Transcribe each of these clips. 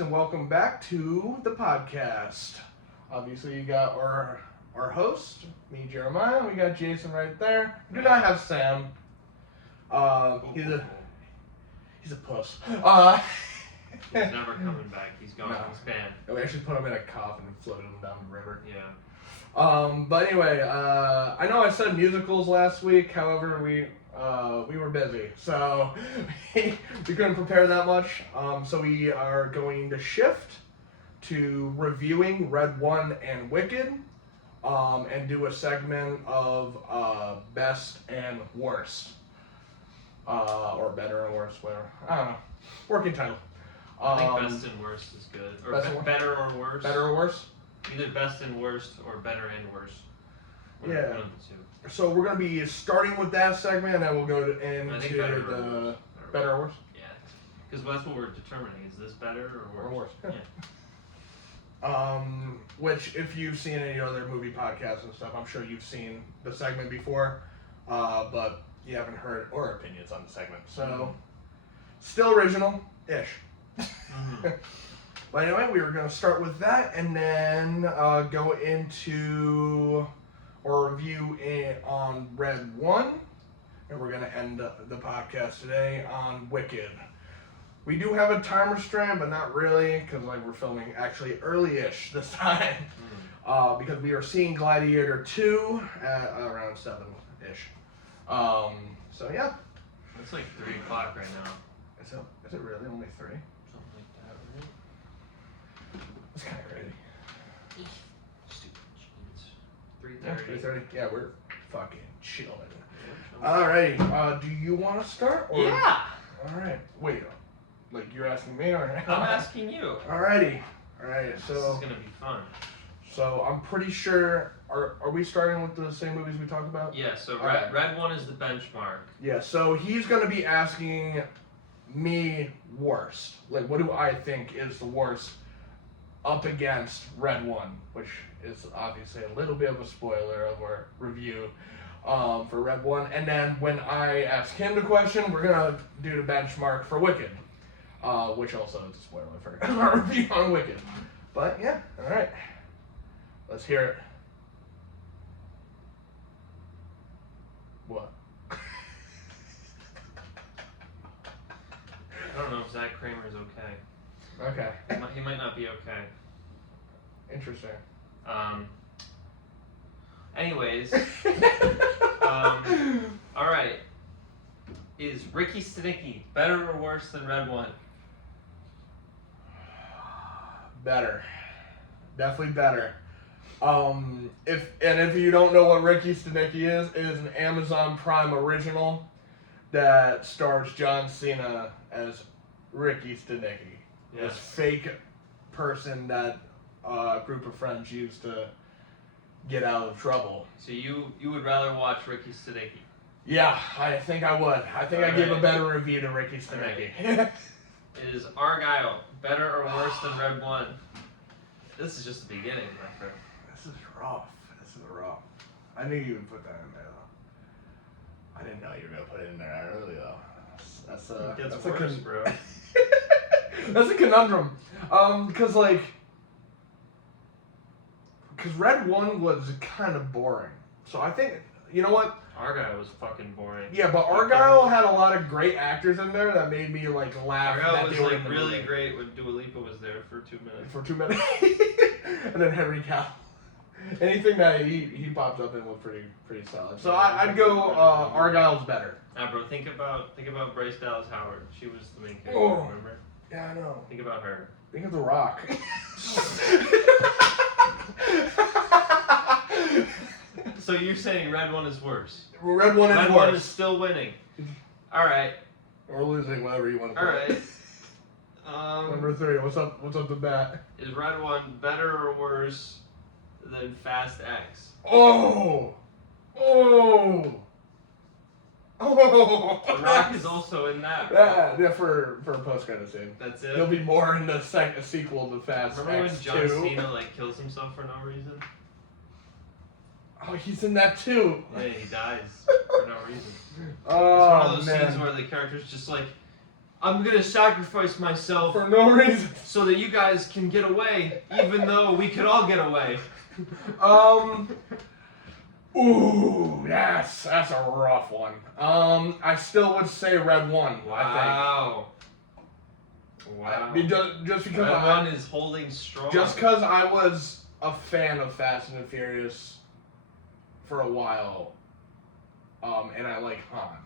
And welcome back to the podcast. Obviously, you got our host, me, Jeremiah. We got Jason right there. We do not have Sam. He's a puss. He's never coming back. He's gone. No. He's banned. We actually put him in a coffin and floated him down the river. Yeah. But anyway, I know I said musicals last week. However, we were busy, so we couldn't prepare that much. So we are going to shift to reviewing Red One and Wicked, and do a segment of best and worst, or better and worst, whatever. I don't know. Working title. I think best and worst is good. Or better or worse. Better or worse? Either best and worst or better and worse. One Yeah. of the two. So we're going to be starting with that segment, and then we'll go I think into better the or better or worse. Yeah. Because that's what we're determining. Is this better or worse? Or worse. Yeah. Which, if you've seen any other movie podcasts and stuff, I'm sure you've seen the segment before, but you haven't heard our opinions on the segment. So, still original-ish. Mm-hmm. But anyway, we were going to start with that, and then go into our review on Red One, and we're going to end the podcast today on Wicked. We do have a time restraint, but not really, because we're filming actually early-ish this time, because we are seeing Gladiator 2 at around 7-ish. So yeah. It's like 3 o'clock right now. Is it really only 3? Something like that, right? It's kind of crazy. Stupid jeans. Yeah, 3:30. 3:30. Yeah, we're fucking chilling. Yeah, Alrighty. Do you want to start? Or... yeah. Alright. Wait. Like you're asking me, or I'm asking you. Alrighty. Alright. This is gonna be fun. So I'm pretty sure. Are we starting with the same movies we talked about? Yeah. So Alright. Red One is the benchmark. Yeah. So he's gonna be asking me worst. Like, what do I think is the worst up against Red One, which is obviously a little bit of a spoiler of our review for Red One. And then when I ask him the question, we're gonna do the benchmark for Wicked, which also is a spoiler for our review on Wicked. But yeah, all right, let's hear it. What? I don't know if Zach Kramer's okay. Okay. He might not be okay. Interesting. Anyways, all right. Is Ricky Stenicki better or worse than Red One? Better. Definitely better. If you don't know what Ricky Stenicki is, it is an Amazon Prime original that stars John Cena as Ricky Stenicki. Yes. This fake person that a group of friends used to get out of trouble. So you would rather watch Ricky Stenicki? Yeah, I think I would. I think I give a better review to Ricky Stenicki. Is Argyle better or worse than Red One? This is just the beginning, my friend. This is rough. I knew you would put that in there, though. I didn't know you were going to put it in there early, though. It gets worse, bro. That's a conundrum. Because Red One was kind of boring. So I think, you know what? Argyle was fucking boring. Yeah, but Argyle had a lot of great actors in there that made me laugh. Argyle that was they were in the really movie. great when Dua Lipa was there for 2 minutes. For 2 minutes. And then Henry Cavill. Anything that he popped up in was pretty solid. So I'd go Argyle's better. Nah, bro, think about Bryce Dallas Howard. She was the main character, Oh. remember? Yeah, I know. Think about her. Think of The Rock. So you're saying Red One is worse? Red One is Red worse. One is still winning. All right. Or losing, whatever you want to All put. right. Number 3. What's up the bat? Is Red One better or worse than Fast X? Oh! The Rock is also in that. Right? Yeah, for a post-credit scene. That's it. He'll be more in the sequel to Fast Remember X when John 2? Cena kills himself for no reason? Oh, he's in that too. Yeah, he dies for no reason. Oh, It's one of those man. scenes where the character's just like, I'm gonna sacrifice myself For no reason. so that you guys can get away, even though we could all get away. Ooh, that's a rough one. I still would say Red One. Wow. I think. Just because Red One is holding strong. Just because I was a fan of Fast and Furious for a while, and I like Han,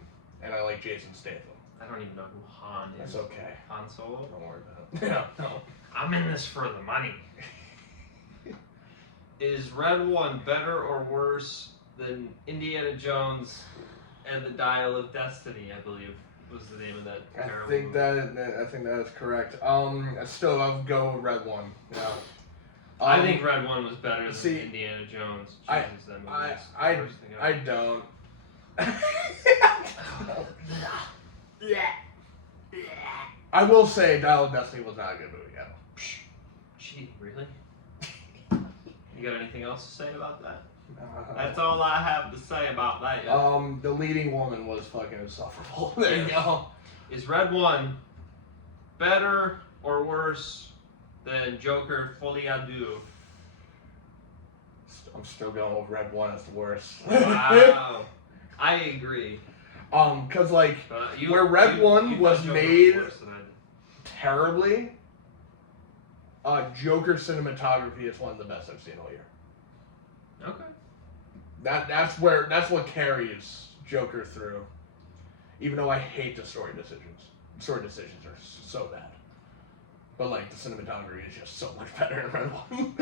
and I like Jason Statham. I don't even know who Han is. That's okay. Han Solo? Don't worry about it. Yeah, no. I'm in this for the money. Is Red One better or worse than Indiana Jones and the Dial of Destiny, I believe was the name of that terrible movie. I think that is correct. I'll go with Red One. Yeah. I think Red One was better than see, Indiana Jones. Jesus, that movie was the worst thing I ever. don't. I will say Dial of Destiny was not a good movie at all. Gee, really? You got anything else to say about that? That's all I have to say about that. The leading woman was fucking insufferable. There you go. Is Red One better or worse than Joker Folie à Deux? I'm still going with Red One as the worst. Wow. I agree. Cause like where Red One was made terribly, Joker cinematography is one of the best I've seen all year. Okay. That's what carries Joker through. Even though I hate the story decisions. Story decisions are so bad. But like the cinematography is just so much better in Red One.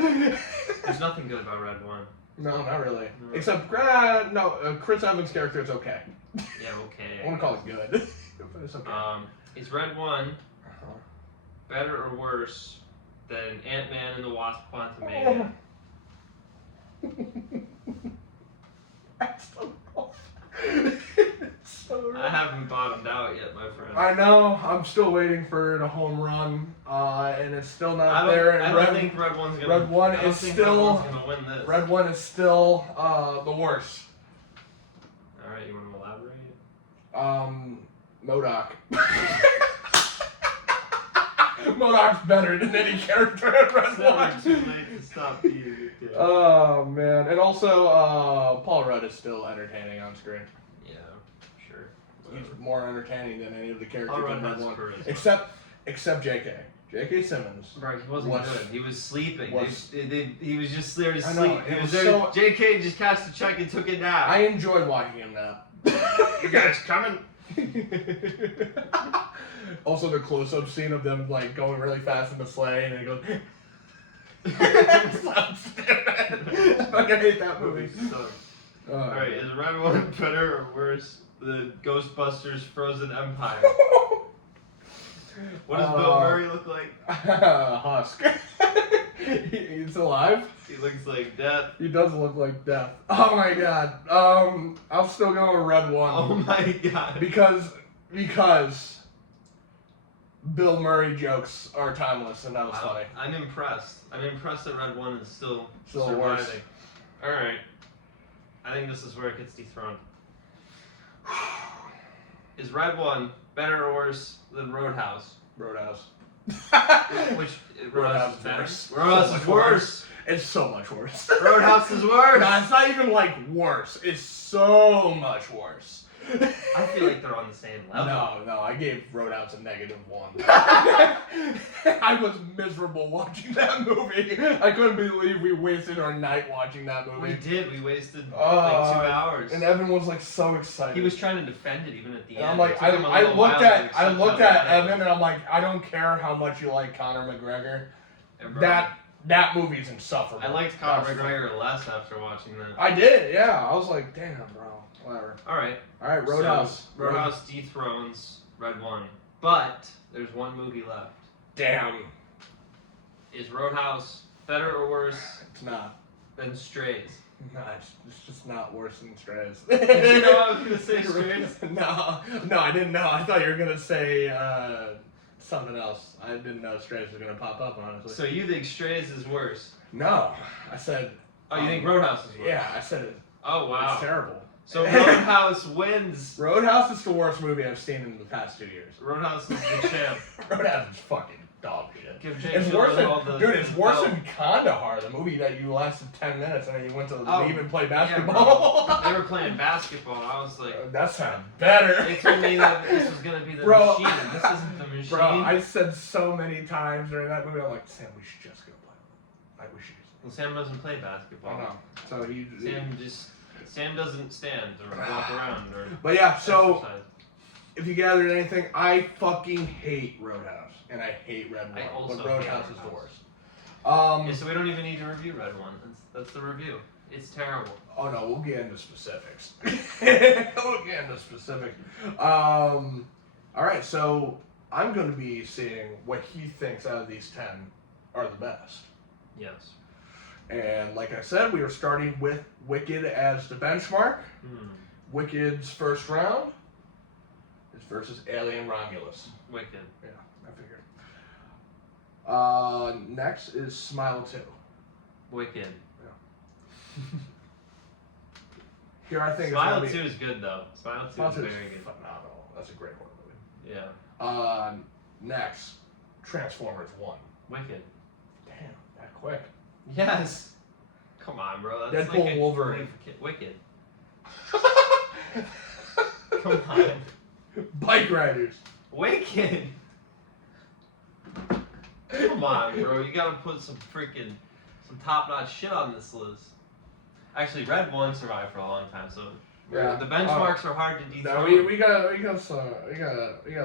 There's nothing good about Red One. No, not really. No. Except Chris Evans' character is okay. Yeah, okay. I want to call it good. But it's okay. Is Red One better or worse than Ant-Man and the Wasp: Quantumania? I haven't bottomed out yet, my friend. I know. I'm still waiting for the home run, and it's still not there. And I don't think Red One's gonna. Red One is still. Red One's gonna win this. Red One is still the worst. All right, you want to elaborate? MODOK. MODOK's better than any character in Red One. It's never too late to stop being a kid. Oh man, and also Paul Rudd is still entertaining on screen. Yeah, sure. He's more entertaining than any of the characters Paul Rudd in Red has One, charisma. except J.K. J.K. Simmons. Right, he wasn't good. He was sleeping. He was just there to I sleep. know, He it was was there. so- J.K. just cashed the check and took a nap. I enjoyed watching him nap. You guys coming? Also, the close-up scene of them like going really fast in the sleigh, and it goes. So stupid. I fucking hate that movie. Alright, is Red One better or worse than Ghostbusters Frozen Empire? What does Bill Murray look like? Husk. He's alive? He looks like death. He does look like death. Oh my god. I'll still go with Red One. Oh my god. Because Bill Murray jokes are timeless, and that was funny. I'm impressed. I'm impressed that Red One is still Still surviving. worse. Alright. I think this is where it gets dethroned. Is Red One better or worse than Roadhouse? Roadhouse. Which Roadhouse is is better. worse. Roadhouse So is much worse. It's so much worse. Roadhouse is worse. No, it's not even like worse. It's so much worse. I feel like they're on the same level. No, I gave Roadhouse a -1. I was miserable watching that movie. I couldn't believe we wasted our night watching that movie. We did. We wasted like 2 hours. And Evan was like so excited. He was trying to defend it even at the and end. I'm like, It took him a I little while to looked accept at how Evan, and I'm like, I don't care how much you like Conor McGregor. bad it was. That movie's insufferable. I liked Conor McGregor less after watching that. I did, yeah. I was like, damn, bro. Whatever. All right, Roadhouse. So, Roadhouse dethrones Red One, but there's one movie left. Damn. Is Roadhouse better or worse It's not. than Strays? No, it's just not worse than Strays. Did you know I was gonna say Strays? No, I didn't know. I thought you were gonna say something else. I didn't know Strays was gonna pop up, honestly. So you think Strays is worse? No, I said. Oh, you think Roadhouse is worse? Yeah, I said it. Oh wow. It's terrible. So Roadhouse wins. Roadhouse is the worst movie I've seen in the past 2 years. Roadhouse is the champ. Roadhouse is fucking dog shit. Give Jake It's worse than, all the dude. It's worse no. than Kandahar, the movie that you lasted 10 minutes and then you went to leave and play Yeah, basketball. bro. They were playing basketball, and I was like, That sounds better. they told me that this was gonna be the Bro, machine. This isn't the machine. Bro, I said so many times during that movie, I'm like, Sam, we should just go play. We should. Well, Sam doesn't play basketball. I know. So he. Sam doesn't stand or walk around or. But yeah, so exercise. if you gathered anything, I fucking hate Roadhouse and I hate Red I One, also but hate Roadhouse is the Roadhouse. worst. Yeah, so we don't even need to review Red One. That's the review. It's terrible. Oh no, we'll get into specifics. We'll get into specifics. All right, so I'm going to be seeing what he thinks out of these 10 are the best. Yes. And like I said, we are starting with Wicked as the benchmark. Wicked's first round is versus Alien Romulus. Wicked. Yeah, I figured. Next is Smile 2. Wicked. Here I think Smile it's 2 is good though. Smile 2 is very good. Phenomenal. That's a great horror movie. Yeah. Next, Transformers 1. Wicked. Damn, that quick. Yes. Come on, bro. That's Deadpool like a Wolverine. movie for Wicked. Come on. Bike Riders. Wicked. Come on, bro. You gotta put some top-notch shit on this list. Actually, Red One survived for a long time, so Yeah. the benchmarks are hard to dethrone. No, we got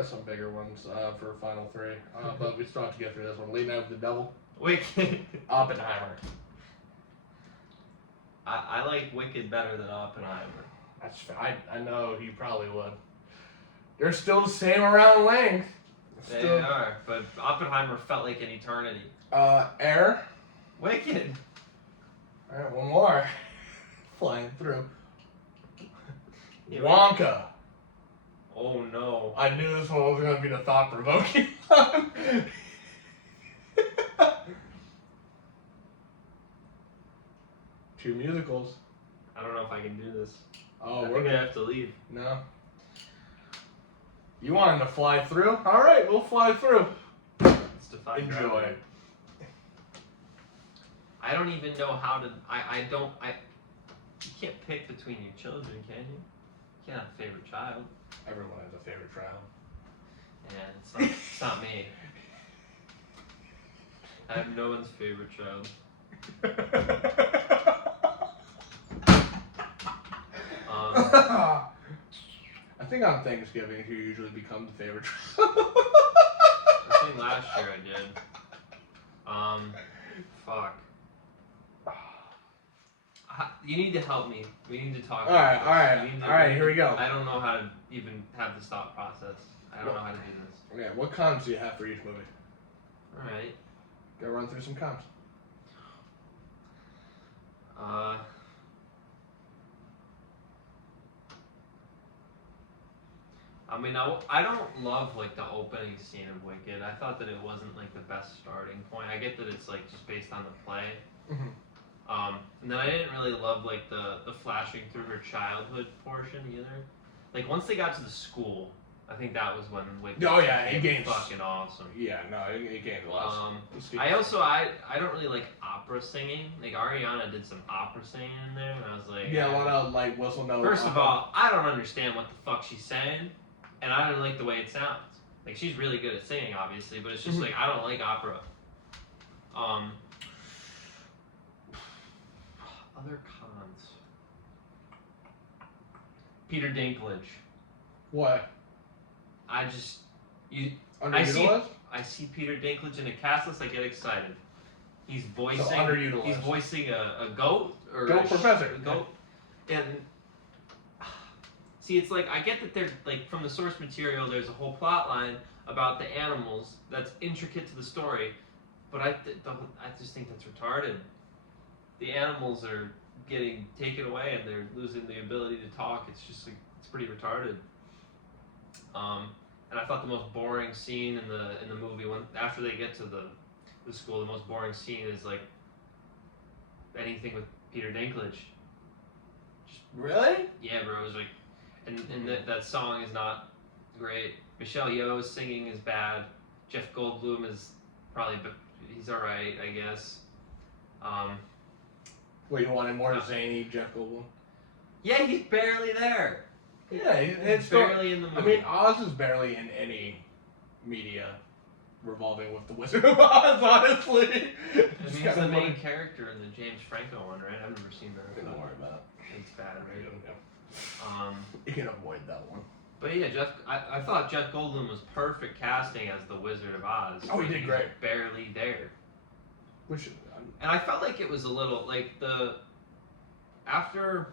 some bigger ones for final 3, but we still have to get through this one. Leading Out with the Devil. Wicked. Oppenheimer. I like Wicked better than Oppenheimer. I know you probably would. They're still the same around length. They are, but Oppenheimer felt like an eternity. Air. Wicked. All right, one more. Flying through. Yeah, Wonka. Oh no. I knew this one was going to be the thought-provoking one. Two musicals. I don't know if I can do this. Oh, I we're think I gonna have to leave. No. You want him to fly through? All right, we'll fly through. It's defy Enjoy. gravity. I don't even know how to. You can't pick between your children, can you? You can't have a favorite child. Everyone has a favorite child. Yeah, it's not me. I have no one's favorite child. I think on Thanksgiving you usually become the favorite child. I think last year I did. Fuck. You need to help me. We need to talk. Alright, Alright, here we go. I don't know how to even have this thought process. I don't know how to do this. Okay, what cons do you have for each movie? Alright. Go run through some cons. I mean, I don't love like the opening scene of Wicked. I thought that it wasn't like the best starting point. I get that it's like just based on the play. Mm-hmm. And then I didn't really love like the flashing through her childhood portion either. Like once they got to the school, I think that was when Wicked it gained fucking awesome. Yeah, no, it gained a lot. I don't really like opera singing. Like Ariana did some opera singing in there, and I was like, a lot of like whistle notes. First of all, I don't understand what the fuck she's saying, and I don't like the way it sounds. Like she's really good at singing, obviously, but it's just like I don't like opera. Other cons. Peter Dinklage. What? I see Peter Dinklage in a cast list, I get excited. He's voicing. So underutilized. He's voicing a goat or Goat professor. A goat, and see, it's like I get that they're like from the source material. There's a whole plot line about the animals that's intricate to the story, but I just think that's retarded. The animals are getting taken away and they're losing the ability to talk. It's just like it's pretty retarded. And I thought the most boring scene in the movie when after they get to the school, the most boring scene is like anything with Peter Dinklage. Really? Yeah, bro. It was like, and that song is not great. Michelle Yeoh's singing is bad. Jeff Goldblum is probably, but he's all right, I guess. Well, you wanted more zany Jeff Goldblum? Yeah, he's barely there. Yeah, it's barely in the movie. I mean, Oz is barely in any media revolving with the Wizard of Oz, honestly. And he's the main character in the James Franco one, right? I've never seen that. Don't worry about it. It's bad, right? You can avoid that one. But yeah, I thought Jeff Goldblum was perfect casting as the Wizard of Oz. Oh, he did great. Barely there. Which, and I felt like it was a little like after.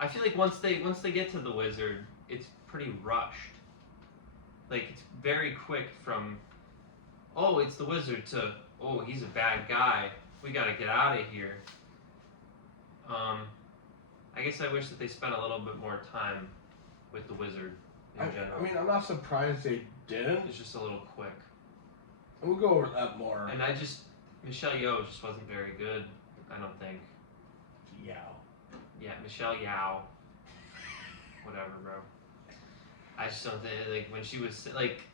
I feel like once they get to the wizard, it's pretty rushed. Like it's very quick from, oh, it's the wizard to, oh, he's a bad guy. We got to get out of here. I guess I wish that they spent a little bit more time with the wizard in general. I mean, I'm not surprised they didn't. It's just a little quick. And we'll go over that more. And Michelle Yeoh just wasn't very good, I don't think. Yeah. Yeah, Michelle Yeoh. Whatever, bro. I just don't think, like, when she was, like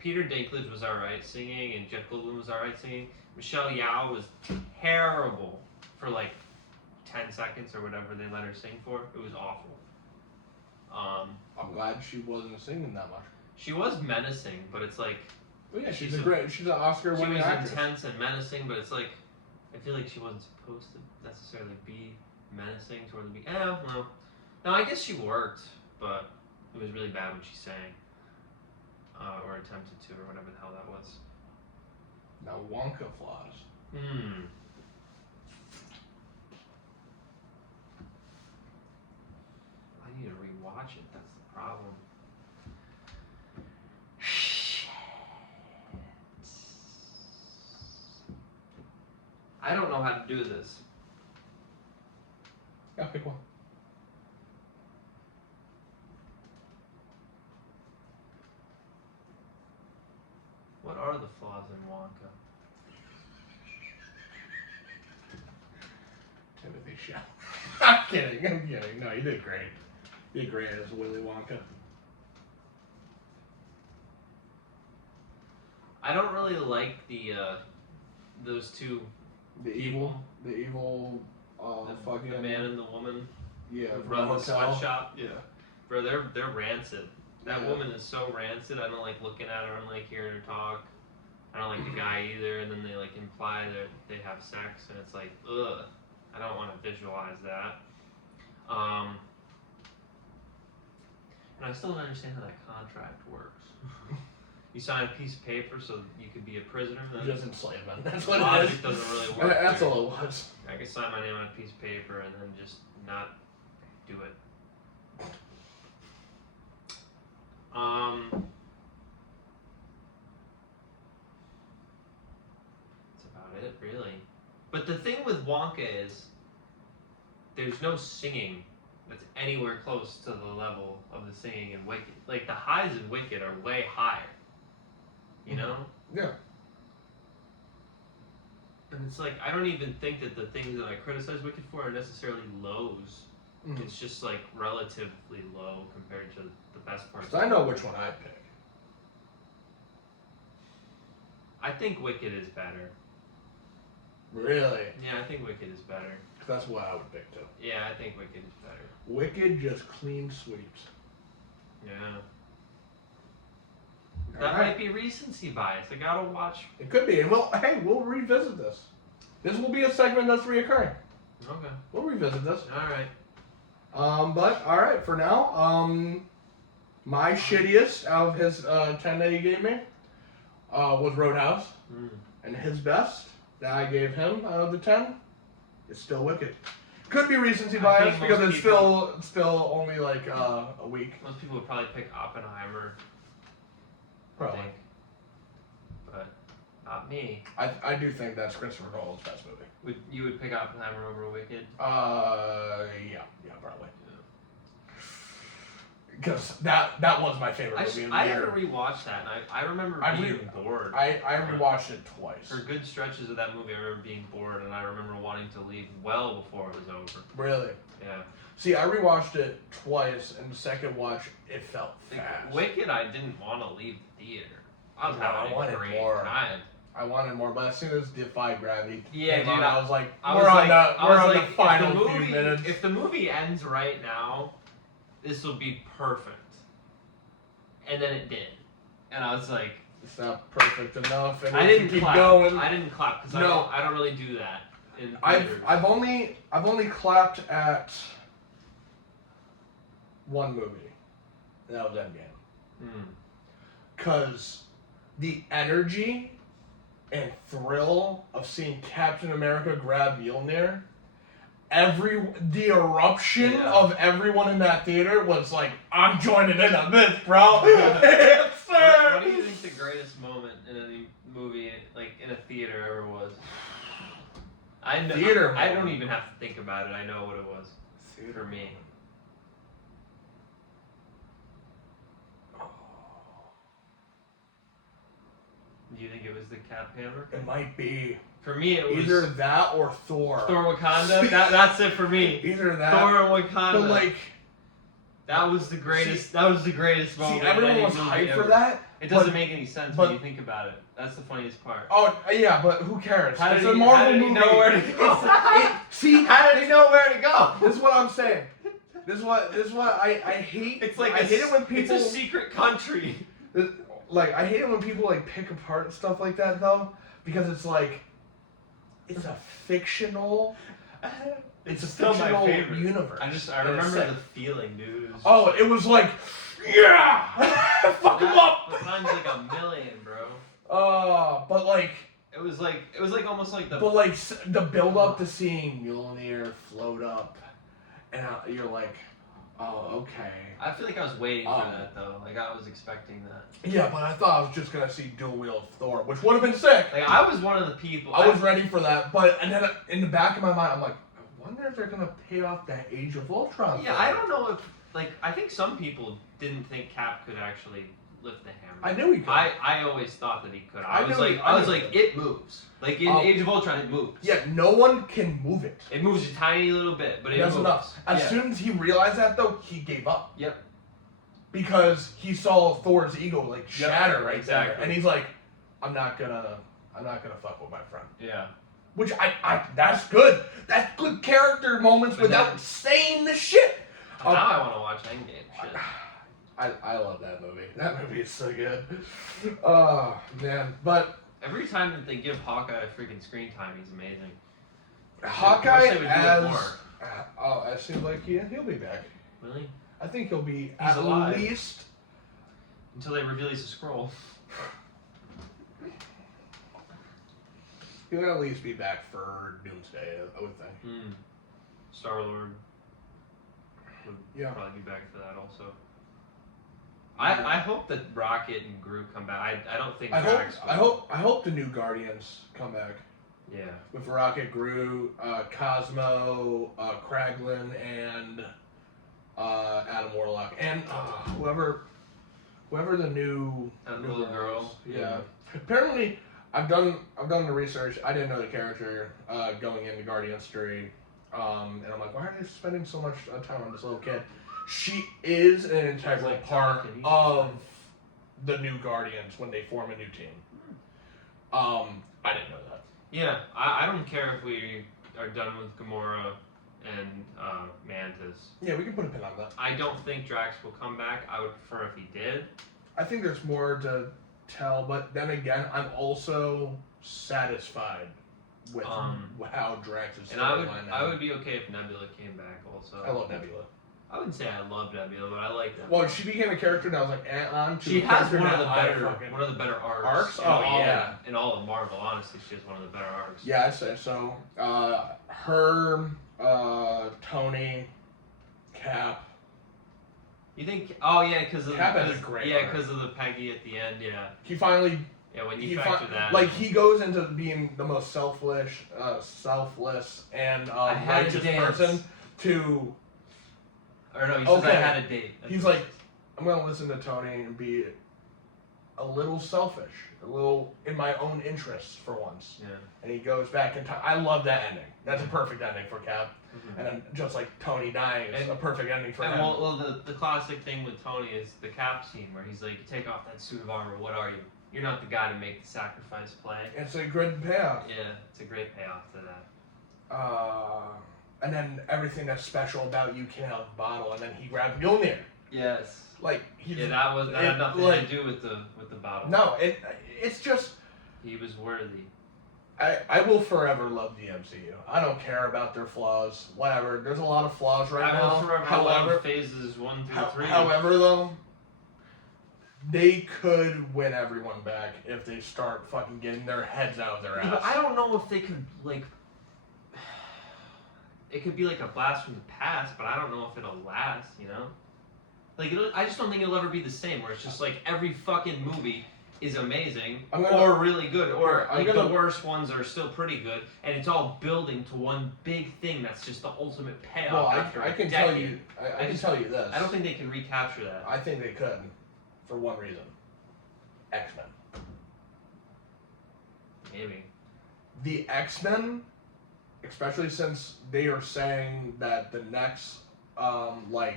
Peter Dinklage was alright singing, and Jeff Goldblum was alright singing. Michelle Yeoh was terrible for, like, 10 seconds or whatever they let her sing for. It was awful. I'm glad she wasn't singing that much. She was menacing, but it's like... Well, yeah, she's an Oscar-winning actress. She was intense and menacing, but it's like, I feel like she wasn't supposed to necessarily be menacing toward the beginning. Well, no, I guess she worked, but it was really bad when she sang, or attempted to, or whatever the hell that was. Now Wonka flaws. I need to rewatch it. That's the problem. I don't know how to do this. Yeah, pick one. What are the flaws in Wonka? Timothy Chalamet. I'm kidding. No, you did great. You did great as Willy Wonka. I don't really like those two. The evil, fucking the man and the woman. Yeah, who run the sweatshop. Yeah, bro, they're rancid. That woman is so rancid. I don't like looking at her. I don't like hearing her talk. I don't like the guy either. And then they like imply that they have sex, and it's like, ugh. I don't want to visualize that. And I still don't understand how that contract works. You sign a piece of paper so you could be a prisoner. Just enslavement. That's what logic it is. Doesn't really work. That's all it was. I can sign my name on a piece of paper and then just not do it. That's about it, really. But the thing with Wonka is, there's no singing that's anywhere close to the level of the singing in Wicked. Like, the highs in Wicked are way higher. You know? Yeah. And it's like, I don't even think that the things that I criticize Wicked for are necessarily lows. It's just, like, relatively low compared to the best parts. I know which one I'd pick. I think Wicked is better. Really? Yeah, I think Wicked is better. That's what I would pick, too. Yeah, I think Wicked is better. Wicked just clean sweeps. Yeah. That might be recency bias. I gotta watch. It could be. And we'll revisit this. This will be a segment that's reoccurring. Okay. We'll revisit this. Alright. But, alright, for now, my shittiest out of his 10 that he gave me was Roadhouse. And his best that I gave him out of the 10 is still Wicked. Could be recency bias because it's still only like a week. Most people would probably pick Oppenheimer. Probably. But not me. I do think that's Christopher Nolan's best movie. You would pick Oppenheimer over Wicked? Yeah, probably. because that was my favorite movie of the I year. haven't rewatched that, and I remember being bored. I rewatched it twice. For good stretches of that movie, I remember being bored, and I remember wanting to leave well before it was over. Really? Yeah. See, I rewatched it twice, and the second watch, it felt fast. Wicked, I didn't want to leave the theater. I was having a great time. I wanted more, but as soon as Defy Gravity came on, I was like, we're on the final few minutes. If the movie ends right now, this will be perfect. And then it did. And I was like... It's not perfect enough, and I didn't keep clap. going. I didn't clap, because I don't really do that in theaters. I've only clapped at one movie, and that was Endgame. Because the energy and thrill of seeing Captain America grab Mjolnir, the eruption of everyone in that theater was like, I'm joining in on this, bro. What do you think the greatest moment in any movie, like in a theater, ever was? I don't even have to think about it. I know what it was. For me. Do you think it was the Cap Hammer? It might be. For me, it was either that or Thor. Thor Wakanda. That's it for me. Either that. Thor and Wakanda. But like, that was the greatest. That was the greatest moment. See, everyone was hyped for that. It doesn't make any sense when you think about it. That's the funniest part. Oh yeah, but who cares? How did he know where to go? See, how did he know where to go? This is what I'm saying. This is what I hate. It's like I hate it when people. It's a secret country. Like I hate it when people like pick apart stuff like that though, because it's like, it's a fictional. It's a still fictional my favorite universe. I remember the feeling, dude. It was like, yeah, fuck him up. The times like a million, bro. But like. It was like almost like the. But like the build up to seeing Mjolnir float up, and you're like, oh okay. I feel like I was waiting for that though. Like I was expecting that. Yeah, but I thought I was just gonna see dual wield Thor, which would have been sick. Like I was one of the people. I was ready for that, and then in the back of my mind, I'm like, I wonder if they're gonna pay off that Age of Ultron. Yeah, I don't know if I think some people didn't think Cap could actually lift the hammer. I knew he could. I always thought that he could. I was like, it moves. Like in Age of Ultron, it moves. Yeah, no one can move it. It moves a tiny little bit, but it moves. Enough. As soon as he realized that, though, he gave up. Yep. Because he saw Thor's ego like shatter right exactly. there, and he's like, I'm not gonna fuck with my friend. Yeah. Which that's good. That's good character moments without saying the shit. Now I want to watch Endgame. Shit. I love that movie. That movie is so good. Oh man, but every time that they give Hawkeye a freaking screen time, he's amazing. Hawkeye it seems like he'll be back. Really? I think he'll be He's alive. Least until they reveal he's a scroll. He'll at least be back for Doomsday, I would think. Star-Lord would probably be back for that also. Yeah. I hope that Rocket and Groot come back. I don't think I Drax hope the new Guardians come back. Yeah. With Rocket, Groot, Cosmo, Kraglin, and Adam Warlock, and whoever the new little girl. Yeah. Apparently, I've done the research. I didn't know the character going into Guardians 3, and I'm like, why are they spending so much time on this little kid? She is an integral part of the new Guardians when they form a new team. I didn't know that. Yeah, I don't care if we are done with Gamora and Mantis. Yeah, we can put a pin on that. I don't think Drax will come back. I would prefer if he did. I think there's more to tell, but then again, I'm also satisfied with how Drax is. And I would be okay if Nebula came back also. I love Nebula. I wouldn't say I love Nebula, but I like that. Well, she became a character and I was like, she has one of the better arcs. Arcs? Oh yeah. In all of Marvel, honestly, she has one of the better arcs. Yeah, I'd say so. Her, Tony, Cap. You think? Oh yeah, because of Cap has a great arc. because of the Peggy at the end. Yeah. He finally. Yeah, when you factor that. Like he goes into being the most selfless, and righteous person to. Or no, he says I had a date. He's like, I'm gonna listen to Tony and be a little selfish, a little in my own interests for once. Yeah. And he goes back in time. I love that ending. That's a perfect ending for Cap. Mm-hmm. And then just like Tony dying is a perfect ending for him. Well, the classic thing with Tony is the Cap scene where he's like, take off that suit of armor. What are you? You're not the guy to make the sacrifice play. It's a good payoff. Yeah, it's a great payoff to that. And then everything that's special about you came out of the bottle, and then he grabbed Mjolnir. Yes. Like he's, that had nothing to do with the bottle. No, it's just he was worthy. I will forever love the MCU. I don't care about their flaws. Whatever. There's a lot of flaws right now. I will forever love phases 1 through 3. However, though, they could win everyone back if they start fucking getting their heads out of their ass. But I don't know if they could, like... It could be like a blast from the past, but I don't know if it'll last, you know? Like, I just don't think it'll ever be the same, where it's just like every fucking movie is amazing or really good, or like the worst ones are still pretty good, and it's all building to one big thing that's just the ultimate payoff. Well, after I can a tell decade. you, I can tell you this. I don't think they can recapture that. I think they could, for one reason: X-Men. Maybe. The X-Men, especially since they are saying that the next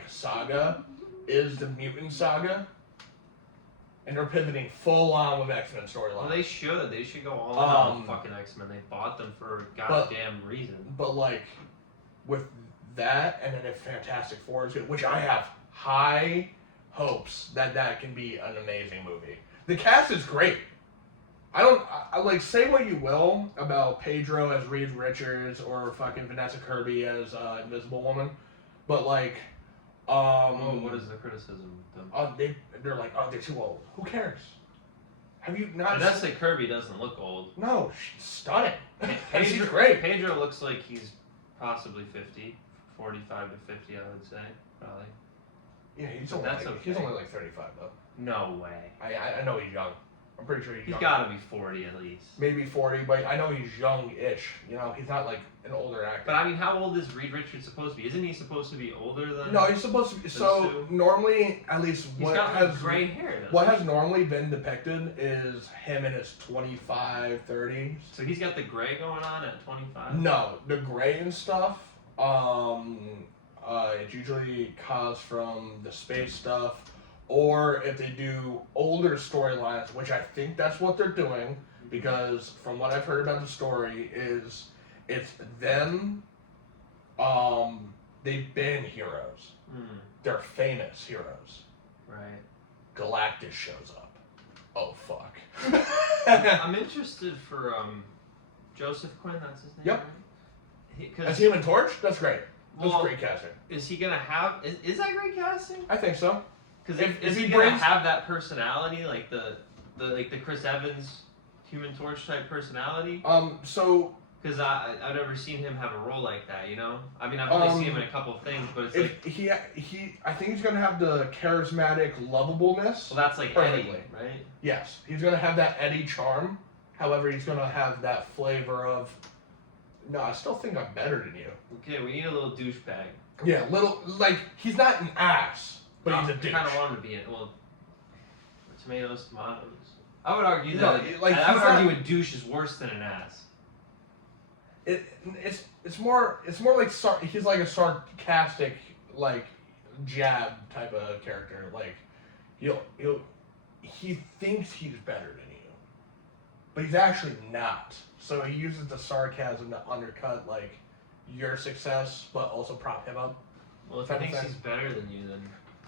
saga is the mutant saga, and they're pivoting full on with X-Men storyline. Well, they should. They should go all in on fucking X-Men. They bought them for a goddamn reason. But like, with that, and then if Fantastic Four is good, which I have high hopes that can be an amazing movie. The cast is great. I like, say what you will about Pedro as Reed Richards or fucking Vanessa Kirby as Invisible Woman, but like, what is the criticism of them? They're like, oh, they're too old. Who cares? Have you not? Vanessa Kirby doesn't look old. No, she's stunning. She's great. Pedro looks like he's possibly 50, 45 to 50, I would say, probably. Yeah, he's okay. only like 35 though. No way. I know he's young. I'm pretty sure he's young. He's got to be 40 at least. Maybe 40, but I know he's young-ish. You know, he's not like an older actor. But I mean, how old is Reed Richards supposed to be? Isn't he supposed to be older than? No, he's supposed to be. So normally, at least he's got like gray hair. What has normally been depicted is him in his 25, 30s. So he's got the gray going on at 25. No, the gray and stuff. It's usually caused from the space stuff. Or if they do older storylines, which I think that's what they're doing, because from what I've heard about the story is it's them, they've been heroes. They're famous heroes. Right. Galactus shows up. Oh, fuck. I'm interested for Joseph Quinn, that's his name, Yep. Right? As Human Torch? That's great. That's great casting. Is he going to have... Is that great casting? I think so. Because is he gonna have that personality, like the Chris Evans Human Torch type personality? Because I've never seen him have a role like that, you know. I mean, I've only seen him in a couple of things, but it's like I think he's gonna have the charismatic lovableness. Well, that's like perfectly. Eddie, right? Yes, he's gonna have that Eddie charm. However, he's gonna have that flavor of. No, I still think I'm better than you. Okay, we need a little douchebag. Yeah, he's not an ass. But he's a douche. I kind of want him to be it. Well, tomatoes. I would argue that. I would argue a douche is worse than an ass. It's more like he's like a sarcastic like jab type of character. Like he thinks he's better than you, but he's actually not. So he uses the sarcasm to undercut like your success, but also prop him up. Well, if he thinks he's better than you, then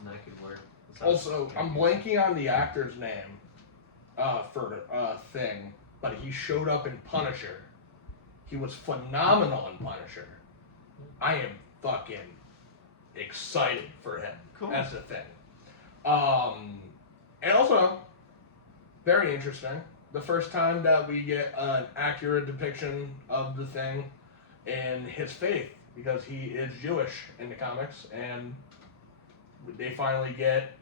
that could work. Also, I'm blanking on the actor's name for Thing, but he showed up in Punisher. He was phenomenal in Punisher. I am fucking excited for him. Cool. That's the thing. And also, very interesting, the first time that we get an accurate depiction of the Thing and his faith, because he is Jewish in the comics, and they finally get,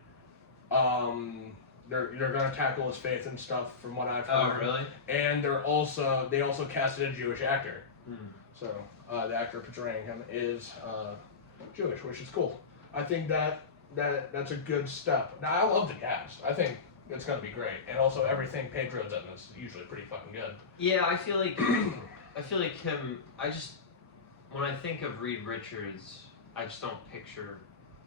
they're going to tackle his faith and stuff from what I've heard. Oh, really? And they also casted a Jewish actor. So the actor portraying him is Jewish, which is cool. I think that that's a good step. Now I love the cast. I think it's gonna be great, and also everything Pedro's in is usually pretty fucking good. Yeah, I feel like him. When I think of Reed Richards, I just don't picture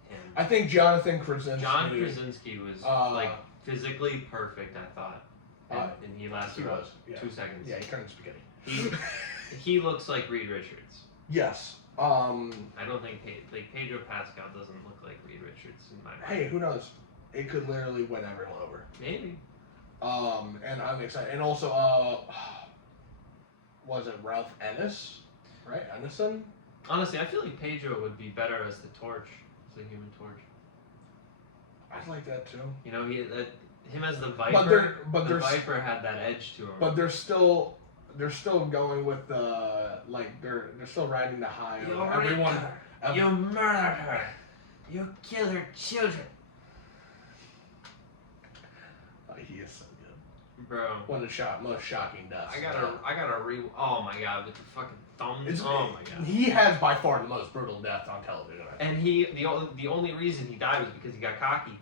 him. I think Jonathan Krasinski. John Krasinski was like physically perfect. I thought, and he lasted he was, 2 seconds. Yeah, he turned spaghetti. He looks like Reed Richards. Yes. I don't think Pedro Pascal doesn't look like Reed Richards in my mind. Hey, who knows? It could literally win everyone over. Maybe. And I'm excited. And also, was it Ralph Ennis? Right, Ennison? Honestly, I feel like Pedro would be better as the Torch, as the Human Torch. I'd like that too. You know, him as the Viper. But the Viper had that edge to him. But they're still going with the they're still riding the high. You Everyone. You murdered her. You killed her children. He is so good, bro. One of the most shocking deaths. I gotta Oh my god, with the fucking thumbs. Oh my god. He has by far the most brutal death on television. And the only reason he died was because he got cocky.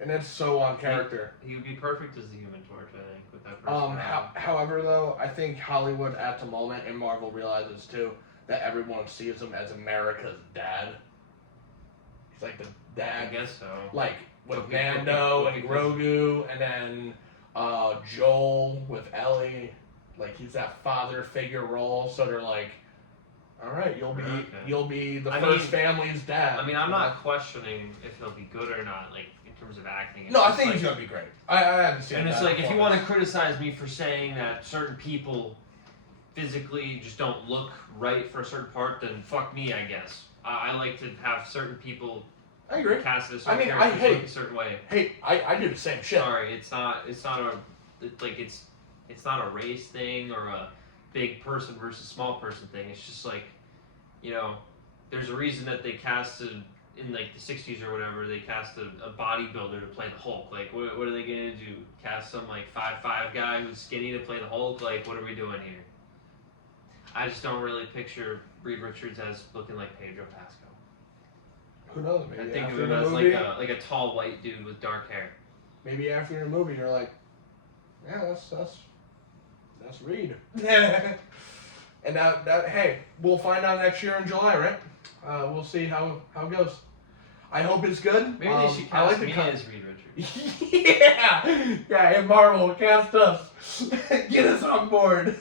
And it's so on character. He would be perfect as the Human Torch, I think, with that personality. However, though, I think Hollywood at the moment, and Marvel realizes too, that everyone sees him as America's dad. He's like the dad. I guess so. Like with Mando and Grogu, and then Joel with Ellie. Like he's that father figure role. So they're like, all right, you'll be the first family's dad. I mean, I'm not questioning if he'll be good or not, like in terms of acting. No, I think he's gonna be great. I haven't seen. And it's like if you want to criticize me for saying that certain people physically just don't look right for a certain part, then fuck me, I guess. I like to have certain people. I agree. Cast a certain a certain way. Hey, I do the same shit. Sorry, it's not a race thing or a big person versus small person thing. It's just like, you know, there's a reason that they casted in like the 60s or whatever, they cast a bodybuilder to play the Hulk. Like, what are they gonna do? Cast some like 5'5" guy who's skinny to play the Hulk? Like, what are we doing here? I just don't really picture Reed Richards as looking like Pedro Pascal. Who knows? Maybe I think of after him the as movie, like a tall white dude with dark hair. Maybe after the movie, you're like, yeah, that's Reed. And that hey, we'll find out next year in July, right? We'll see how it goes. I hope it's good. Maybe they should cast me as Reed Richards. Yeah, hey Marvel, cast us. Get us on board.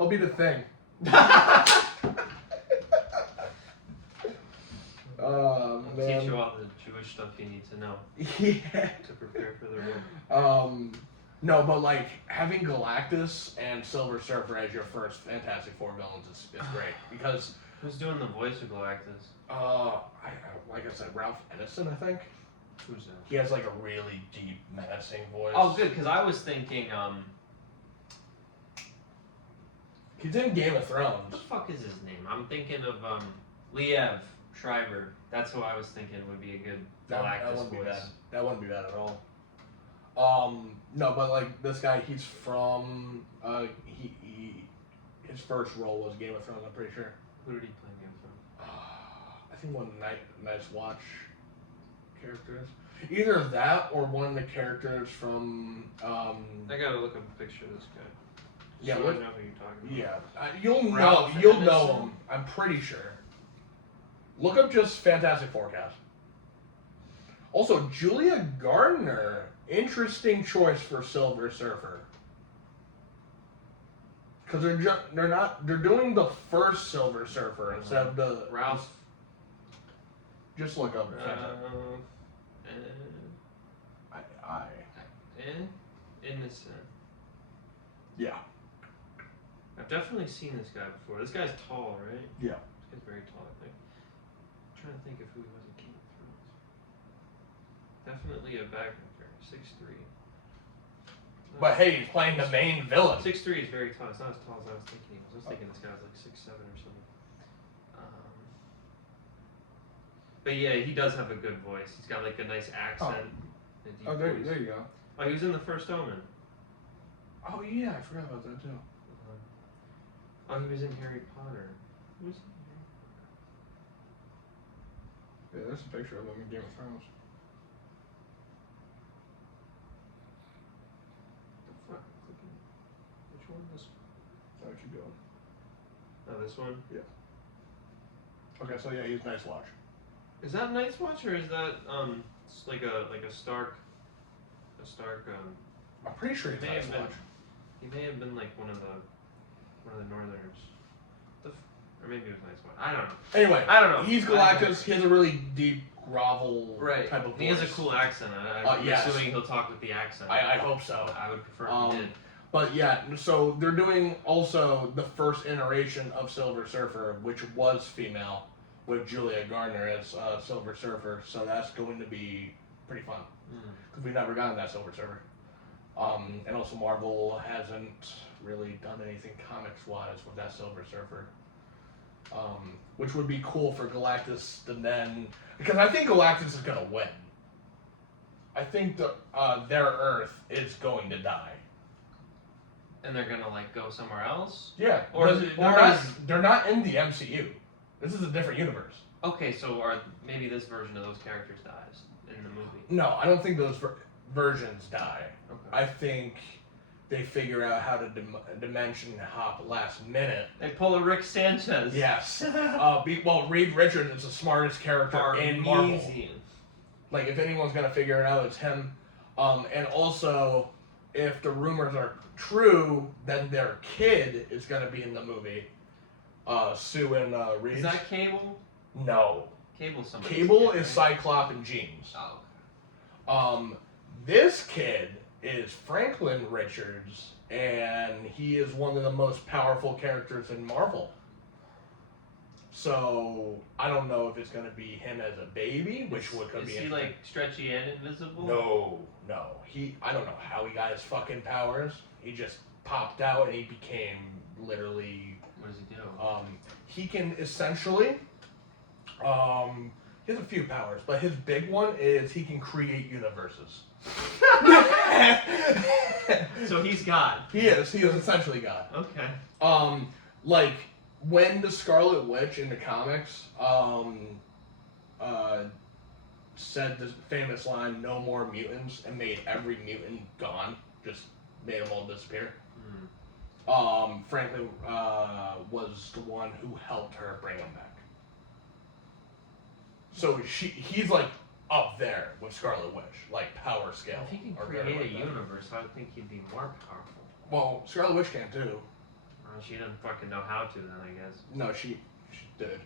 I'll be the Thing. Oh man. Teach you all the Jewish stuff you need to know. Yeah. To prepare for the role. No, but like having Galactus and Silver Surfer as your first Fantastic Four villains is great because. Who's doing the voice of Galactus? Like I said, Ralph Ennison, I think. Who's that? He has like a really deep, menacing voice. Oh, good, because I was thinking, He's in Game of Thrones. What the fuck is his name? I'm thinking of Liev Schreiber. That's who I was thinking would be a good Galactus voice. That wouldn't be bad at all. No, but like this guy, he's from his first role was Game of Thrones. I'm pretty sure. Who did he play in Game of Thrones? I think one of the Night's Watch characters. Either that or one of the characters from. I gotta look up a picture of this guy. Yeah, so I know who you're talking about. Yeah, you'll Ennison? know him. I'm pretty sure. Look up just Fantastic Forecast. Also, Julia Gardner, interesting choice for Silver Surfer. Because they're doing the first Silver Surfer instead of the Ralph. Just look up. Innocent. Yeah. I've definitely seen this guy before. This guy's tall, right? Yeah. This guy's very tall, I think. I'm trying to think of who he was in Game of Thrones. Definitely a background 6'3". But hey, he's playing the main villain. 6'3" is very tall. It's not as tall as I was thinking he was. I was thinking this guy was like 6'7" or something. But yeah, he does have a good voice. He's got like a nice accent. Oh, there you go. Oh, he was in The First Omen. Oh yeah, I forgot about that too. Oh, he was in Harry Potter. Who was he in Yeah, there's a picture of him in Game of Thrones. The fuck? Which one? This one? Oh, keep going. Oh, this one? Yeah. Okay, so yeah, he's nice watch. Is that Night's Watch or is that like a Stark? I'm pretty sure he's May nice have been- watch. He may have been like one of the Northerners. Or maybe it was Night's Watch. I don't know. Anyway, I don't know. He's Galactus. He has a really deep grovel type of voice. He has a cool accent. I'm yes. assuming he'll talk with the accent. I hope so. I would prefer if he did. But yeah, so they're doing also the first iteration of Silver Surfer, which was female, with Julia Garner as Silver Surfer. So that's going to be pretty fun because we've never gotten that Silver Surfer. And also Marvel hasn't really done anything comics-wise with that Silver Surfer. Which would be cool for Galactus to then... Because I think Galactus is going to win. I think their Earth is going to die. And they're gonna like go somewhere else? Yeah. They're not in the MCU. This is a different universe. Okay, so maybe this version of those characters dies in the movie? No, I don't think those versions die. Okay. I think they figure out how to dimension hop last minute. They pull a Rick Sanchez. Yes. Reed Richards is the smartest character in Marvel. Like, if anyone's gonna figure it out, it's him. And also, if the rumors are true, then their kid is gonna be in the movie. Sue and Reed. Is that Cable? No. Cable's somebody. Cable is Cyclops and Jeans. Oh. This kid is Franklin Richards, and he is one of the most powerful characters in Marvel. So I don't know if it's gonna be him as a baby, which could be. Is he like stretchy and invisible? No. I don't know how he got his fucking powers. He just popped out and he became literally. What does he do? He can essentially. He has a few powers, but his big one is he can create universes. So he's God. He is essentially God. Okay. Like when the Scarlet Witch in the comics, said this famous line, "No more mutants," and made every mutant gone, just made them all disappear. Franklin was the one who helped her bring them back. So he's like up there with Scarlet Witch, like power scale. If he can create a universe, I would think he'd be more powerful. Well, Scarlet Witch can too. Well, she doesn't fucking know how to then, I guess. No, she did.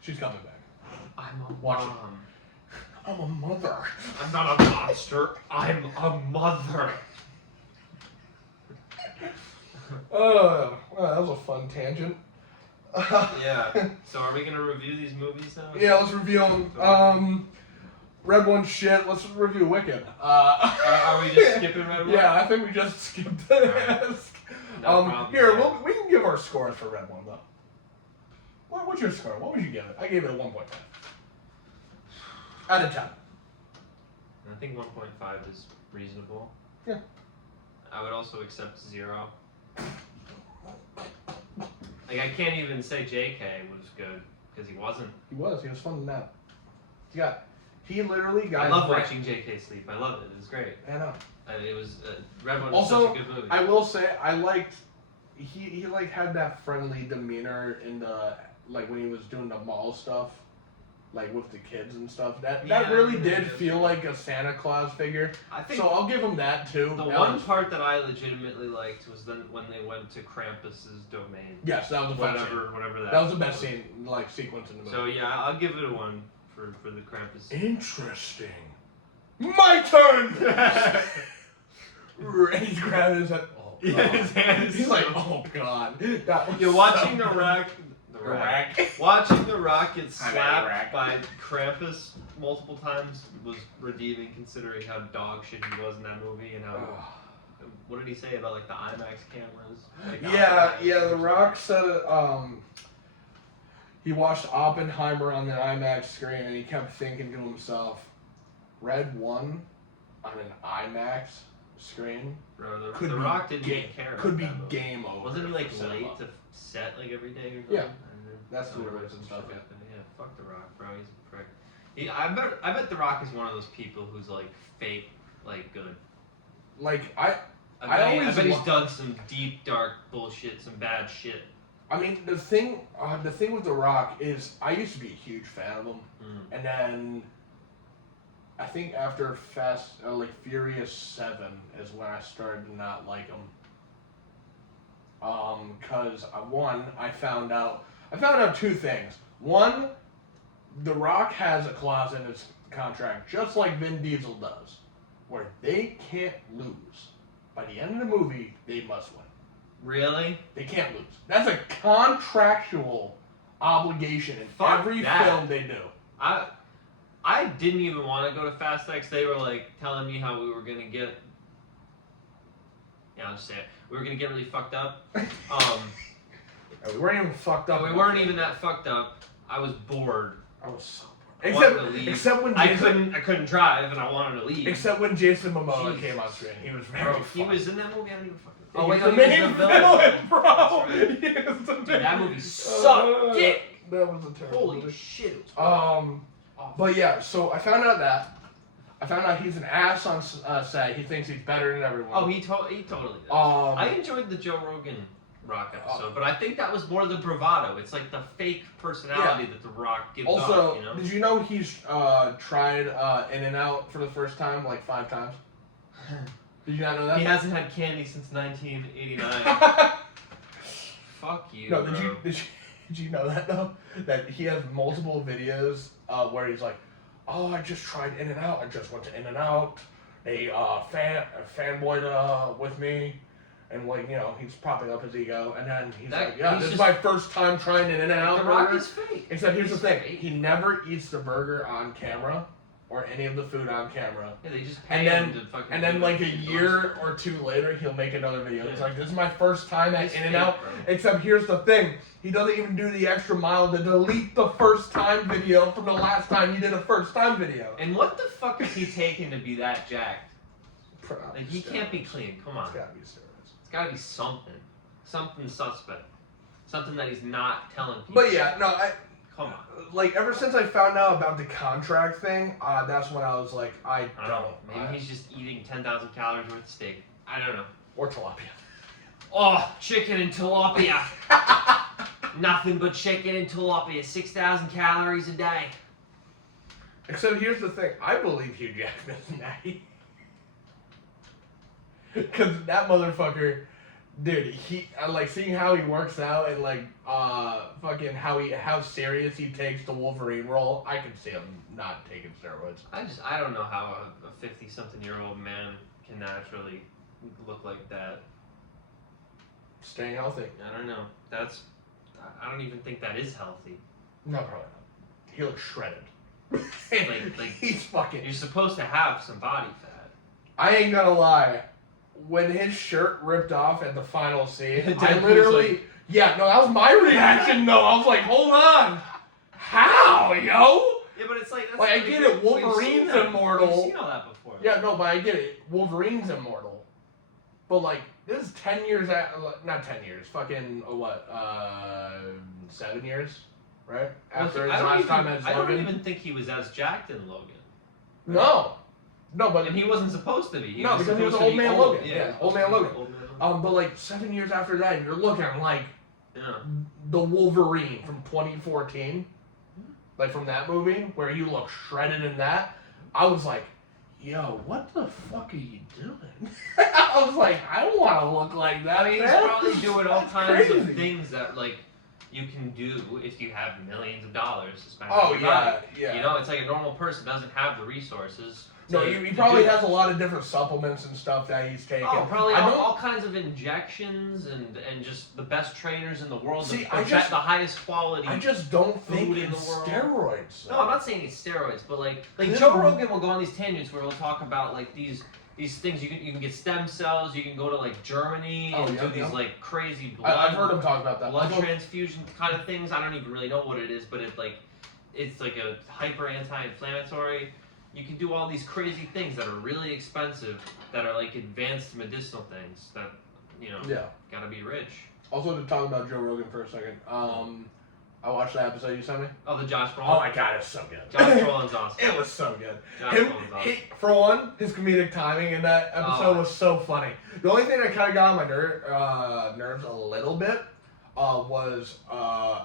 She's coming back. I'm a Watch mom. I'm a mother. I'm not a monster. I'm a mother. Well, that was a fun tangent. Yeah. So are we gonna review these movies now? Yeah, let's review them. Red One shit. Let's review Wicked. Are we just skipping Red One? Yeah, I think we just skipped it. No problem. Here, we can give our scores for Red One though. What's your score? What would you give it? I gave it a 1.5 out of 10. I think 1.5 is reasonable. Yeah. I would also accept 0. Like, I can't even say JK was good, because he wasn't. He was fun in that. He literally got. I love watching JK sleep. I love it. It was great. I know. It was, Red One was Also, such a good movie. I will say, I liked, he like had that friendly demeanor in the, like when he was doing the mall stuff, like with the kids and stuff. That really did feel like a Santa Claus figure. I think so I'll give him that too. The one part that I legitimately liked was when they went to Krampus's domain. Yes, that was the best scene. Whatever that was the best scene, like sequence in the movie. So yeah, I'll give it a 1 for the Krampus. Interesting. My turn. And he's grabbing his head. Oh, yeah, his hand is he's like, oh god. You're watching watching the Rock get slapped by Krampus multiple times was redeeming, considering how dog shit he was in that movie and how. What did he say about like the IMAX cameras? Like, The Rock said he watched Oppenheimer on the IMAX screen and he kept thinking to himself, Red One on an IMAX screen, Bro, could the be Rock didn't ga- even care. could be about that movie. game over. Wasn't he like for late cinema. to set like every day or something? Yeah. And then That's the whatever, lyrics and some stuff, shit yeah. like that. Yeah, fuck the Rock, bro. He's a prick. I bet the Rock is one of those people who's like fake, like good. Like I always bet he's lo- done some deep, dark bullshit, some bad shit. I mean, the thing with The Rock is I used to be a huge fan of him, and then I think after Furious 7 is when I started to not like him. Cause I found out two things. One, The Rock has a clause in his contract, just like Vin Diesel does, where they can't lose. By the end of the movie, they must win. Really? They can't lose. That's a contractual obligation in Fuck every that. film they do. I didn't even want to go to Fast X. They were like telling me how we were gonna get. Yeah, I'll just say it. We were gonna get really fucked up. We weren't even fucked up. We weren't even that fucked up. I was bored. I was so I bored. wanted to leave. Except when I Jason, couldn't drive, and I wanted to leave. except when Jason Momoa Jesus. came on screen. He was very Bro, he fun. was in that movie. I don't even fucking. He was no, the he main was the villain, bro. That's right. He was the Dude, main- that movie sucked dick. That was a terrible Holy movie. shit. It was awful. But yeah, so I found out he's an ass on set. He thinks he's better than everyone. Oh, he totally does. I enjoyed the Joe Rogan Rock episode, but I think that was more the bravado. It's like the fake personality that the Rock gives also, off, you know? did you know he's tried In-N-Out for the first time like 5 times? Did you not know that? He hasn't had candy since 1989. Fuck you, No, bro. did you know that though? That he has multiple videos where he's like, "Oh, I just tried In-N-Out. I just went to In-N-Out. They fanboyed with me." And like, you know, he's propping up his ego, and then he's like, "Yeah, this is my first time trying an In-N-Out The burger." Rock is fake. Except here's the He's thing: fake. he never eats the burger on camera, or any of the food on camera. Yeah, they just pay And then- him to fucking. And then do like a it. year or 2 later, he'll make another video. It's Yeah. like, "This is my first time at He's In-N-Out." fake, bro. Except here's the thing: he doesn't even do the extra mile to delete the first time video from the last time he did a first time video. And what the fuck is he taking to be that jacked? Like, he can't be clean. Come on. It's gotta be steroids. It's gotta be something. Something suspect. Something that he's not telling people. But yeah, no, Come on. like ever since I found out about the contract thing, that's when I was like, I I don't know. Maybe he's just eating 10,000 calories worth of steak. I don't know. or tilapia. Oh, chicken and tilapia. Nothing but chicken and tilapia. 6,000 calories a day. Except here's the thing: I believe Hugh Jackman's natty. Cause that motherfucker, dude, I like seeing how he works out and like fucking how serious he takes the Wolverine role. I can see him not taking steroids. I don't know how a 50-something-year-old man can naturally look like that. Staying healthy. I don't know. I don't even think that is healthy. No, probably not. He looks shredded. Like He's fucking. you're supposed to have some body fat. I ain't gonna lie. When his shirt ripped off at the final scene, I Deadpool's literally. like- Yeah, no, that was my reaction though. I was like, hold on. How, yo? Yeah, but it's like that's Like, I get it, we've seen Wolverine's that- immortal. We've seen all that before. Yeah, no, but I get it. Wolverine's immortal. But like, this is 10 years not 10 years. Fucking, 7 years? Right? After his last time as I don't Logan. even think he was as jacked in Logan. No. No, but And he wasn't supposed to be. No, because he was supposed to Old be Man Logan. Yeah, Old Man supposed to be Logan. Old Man Logan. but like 7 years after that, you're looking at like Yeah. the Wolverine from 2014, like from that movie where you look shredded in that. I was like, yo, what the fuck are you doing? I was like, I don't want to look like that. I mean, he's man. probably doing all That's kinds of crazy. things that like you can do if you have millions of dollars to spend. Oh on your body. yeah. You know, it's like a normal person doesn't have the resources. No, to- he to probably do has that. a lot of different supplements and stuff that he's taking. Oh, probably I all, don't- all kinds of injections and just the best trainers in the world. See, the highest quality. I just don't think food in it's the world. steroids. No, I'm not saying it's steroids, but like Could Joe be. Rogan will go on these tangents where he'll talk about like these things you can get stem cells, you can go to like Germany Oh, and yeah, do these yeah. like crazy I've heard him talk about that. blood Although- transfusion kind of things. I don't even really know what it is, but it's like a hyper anti-inflammatory. you can do all these crazy things that are really expensive, that are like advanced medicinal things that, you know, gotta be rich. Also, to talk about Joe Rogan for a second, I watched that episode you sent me. Oh, the Josh Brolin? Oh my god, it's so good. Josh Brolin's awesome. It was so good. Josh Brolin's awesome. For one, his comedic timing in that episode was so funny. The only thing that kind of got on my nerves a little bit was,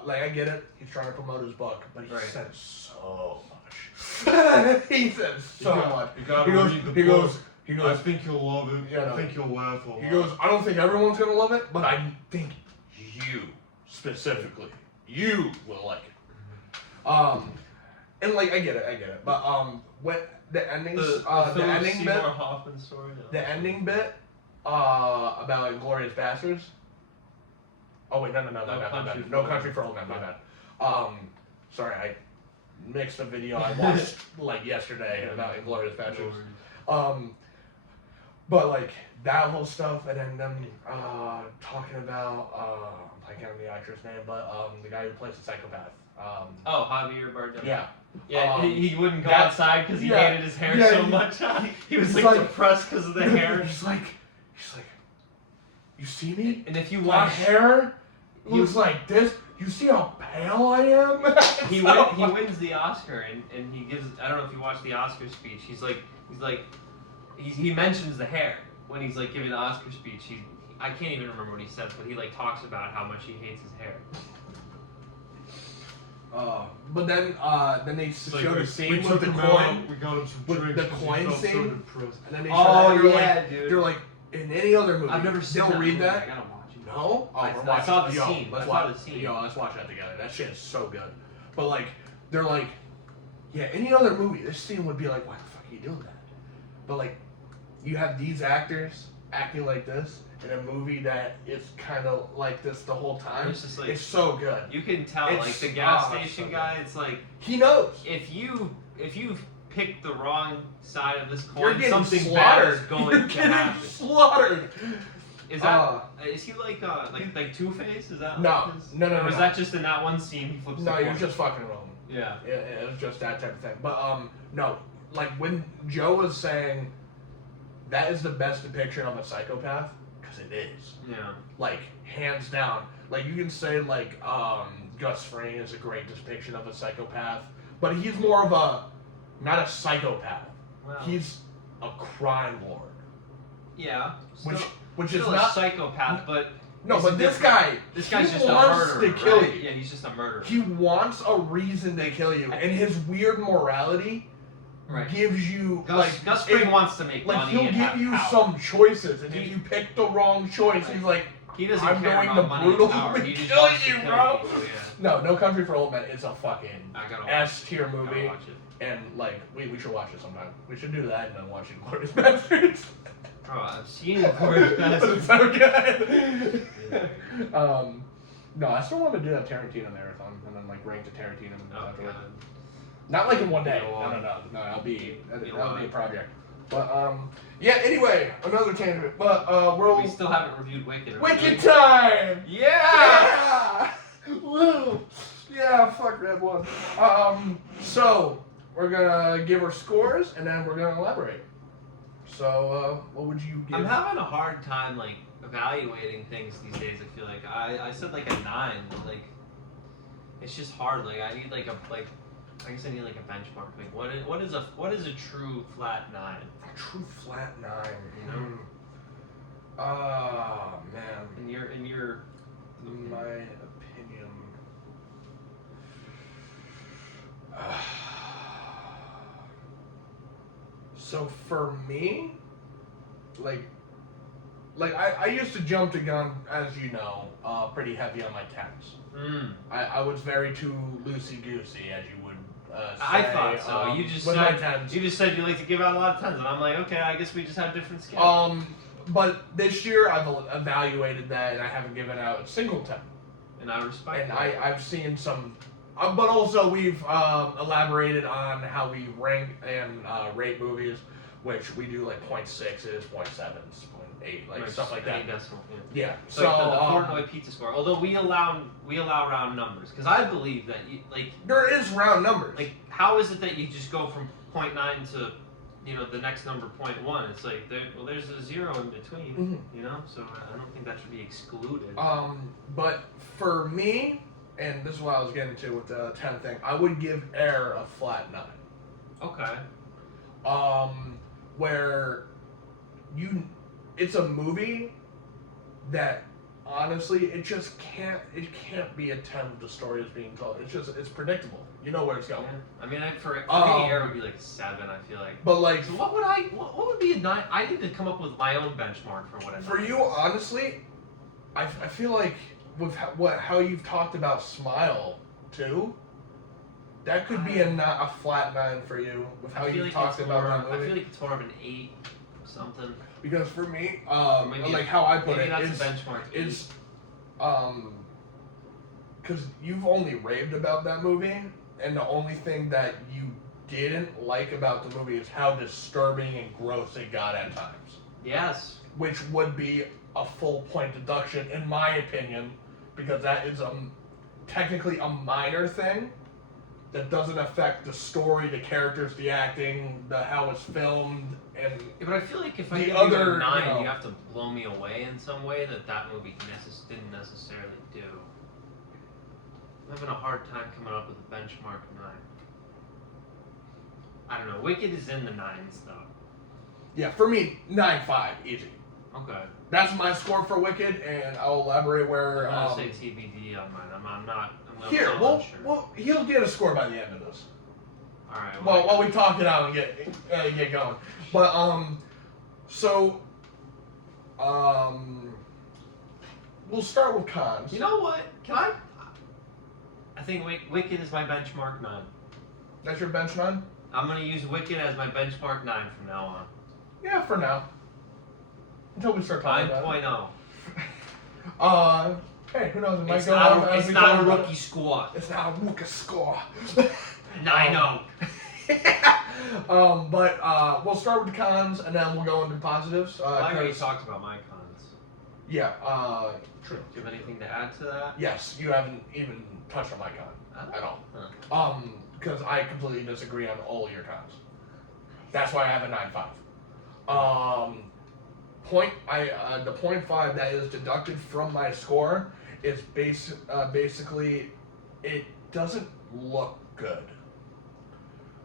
like, I get it, he's trying to promote his book, but he said so much. He said so much. You gotta read the book. He goes, I think you'll love it. I think you'll laugh a lot. He goes, I don't think everyone's gonna love it, but I think you specifically, you will like it. And like I get it, but when the endings, the ending bit, Hoffman story, the ending bit, about Inglourious Basterds. Oh wait, no, No Country for Old Men, my bad. Sorry, I mixed a video I watched like yesterday about Inglourious Basterds. But like that whole stuff, and then them talking about I'm blanking on the actor's name, but the guy who plays the psychopath. Javier Bardem. Yeah. Yeah, he wouldn't go outside because he hated his hair so much. He was like depressed because of the hair. He's like, you see me? And if you My watch, hair looks like this. You see how pale I am? he wins the Oscar, and he gives. I don't know if you watched the Oscar speech. He mentions the hair when he's like giving the Oscar speech. I can't even remember what he says, but he like talks about how much he hates his hair. But then they showed a scene we with the took him coin. out, we got him some With drinks the 'cause coin he felt scene? so depressed. And then they showed that, dude. They're like, in any other movie, I've never seen they'll that read movie. that. I gotta watch it. No? Oh, I saw the scene. Let's watch that together. That shit is so good. But like, they're like, yeah, any other movie, this scene would be like, why the fuck are you doing that? But like, you have these actors acting like this in a movie that is kind of like this the whole time. It's just like, it's so good. You can tell, It's- like the gas so station good. guy. It's like He knows. if you pick the wrong side of this You're coin, getting something slaughtered. bad is You're going to getting happen. slaughtered. Is that is he like Two-Face? Is that No. like his, No. Or was that just in that one scene he flips? No, the you're coin? just fucking wrong. Yeah. It was just that type of thing. But no, like when Joe was saying that is the best depiction of a psychopath, because it is. Yeah. Like hands down. Like you can say like Gus Fring is a great depiction of a psychopath, but he's more of a not a psychopath. Well, He's a crime lord. Yeah. Which is still not a psychopath, but no, it's but a this different- guy, this guy's he just a wants murderer. to kill right? you. Yeah, he's just a murderer. He wants a reason to kill you, and his weird morality Right. gives you Gus Fring wants to make like money he'll and give have you power. some choices, and if you pick the wrong choice, he's like, He doesn't I'm care going about to money and brutally power. He just kill wants to you, kill bro. people, No Country for Old Men is a fucking I gotta watch S tier it. Gotta movie, watch it. and like we should watch it sometime. We should do that and then watch Inglourious Basterds. Bro, I've seen Inglourious It's Basterds. so good. No, I still want to do that Tarantino marathon and then like rank the Tarantino movies Oh, afterwards. God. Not like in one day. Be a lot. No. That'll be Be a a lot. project. But yeah. Anyway, another tangent. But we're We still haven't reviewed Wicked. are we Wicked doing- time. Yeah! Woo! Yeah, fuck Red One. So we're gonna give our scores and then we're gonna elaborate. So, what would you give? I'm having a hard time like evaluating things these days. I feel like I said like a 9, but like it's just hard. Like I need I guess I need like a benchmark. Like what is a true flat 9? A true flat 9. You know? Oh man. In your In my opinion. So for me, like I used to jump the gun, as you know, pretty heavy on my 10s. I was very too loosey-goosey, as you would say. I thought so. You just with my said 10s. you just said you like to give out a lot of 10s, and I'm like, okay, I guess we just have different scales. But this year I've evaluated that, and I haven't given out a single 10. And I respect And that. I've seen some, but also we've elaborated on how we rank and rate movies, which we do like 0.6s, 0.7s, 0.8, like stuff like that. Any decimal, yeah. Yeah. So like the Portnoy pizza score. Although we allow round numbers, because I believe that you, like there is round numbers. how is it that you just go from 0.9 to, the next number 0.1. It's like there's a 0 in between. Mm-hmm. So I don't think that should be excluded. But for me, and this is what I was getting to with the 10 thing, I would give Air a flat 9. Okay. Where it's a movie that honestly it can't be a 10 if the story is being told. It's predictable. You know where it's going. Yeah. I mean, for me, Air would be like a 7. I feel like. But like, so what would be a 9? I need to come up with my own benchmark for what a 9 for you, is. honestly, I feel like with how you've talked about Smile too. That could be a flat 9 for you with how you talked about that movie. I feel like it's more of an 8 something. Because for me, maybe like how I put maybe it, that's a benchmark. is because you've only raved about that movie, and the only thing that you didn't like about the movie is how disturbing and gross it got at times. Yes. Which would be a full point deduction, in my opinion, because that is technically a minor thing that doesn't affect the story, the characters, the acting, how it's filmed, and but I feel like if I give you a 9, you have to blow me away in some way that movie didn't necessarily do. I'm having a hard time coming up with a benchmark 9. I don't know. Wicked is in the 9s though. Yeah, for me, 9.5, easy. Okay. That's my score for Wicked, and I'll elaborate where. I'm gonna say TBD on mine. I'm not. Here, sure. well, he'll get a score by the end of this. All right. Well, while we talk it out and get going, but we'll start with cons. You know what? I think Wicked is my benchmark 9. That's your bench 9? I'm gonna use Wicked as my benchmark 9 from now on. Yeah, for now. Until we start talking about 9.0. Hey, who knows? It might It's go on not, as it's we not talk a about rookie score. It's not a rookie score. 9.0. But we'll start with the cons, and then we'll go into positives. I already talked about my cons. Yeah, true. Do you have anything to add to that? Yes, you haven't even touched on my con at all. Huh. Because I completely disagree on all your cons. That's why I have a 9.5. The 0.5 that is deducted from my score is basically it doesn't look good.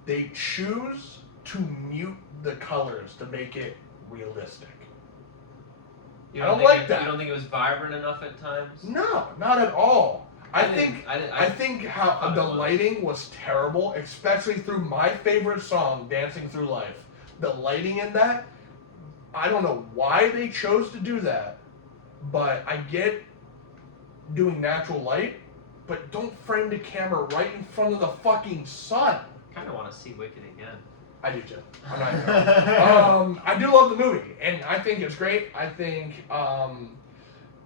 They choose to mute the colors to make it realistic. I don't like that. You don't think it was vibrant enough at times? No, not at all. I think how the was. lighting was terrible, especially through my favorite song, Dancing Through Life. The lighting in that, I don't know why they chose to do that, but I get doing natural light, but don't frame the camera right in front of the fucking sun. I kind of want to see Wicked again. I do too. I'm not even I do love the movie, and I think it's great. I think,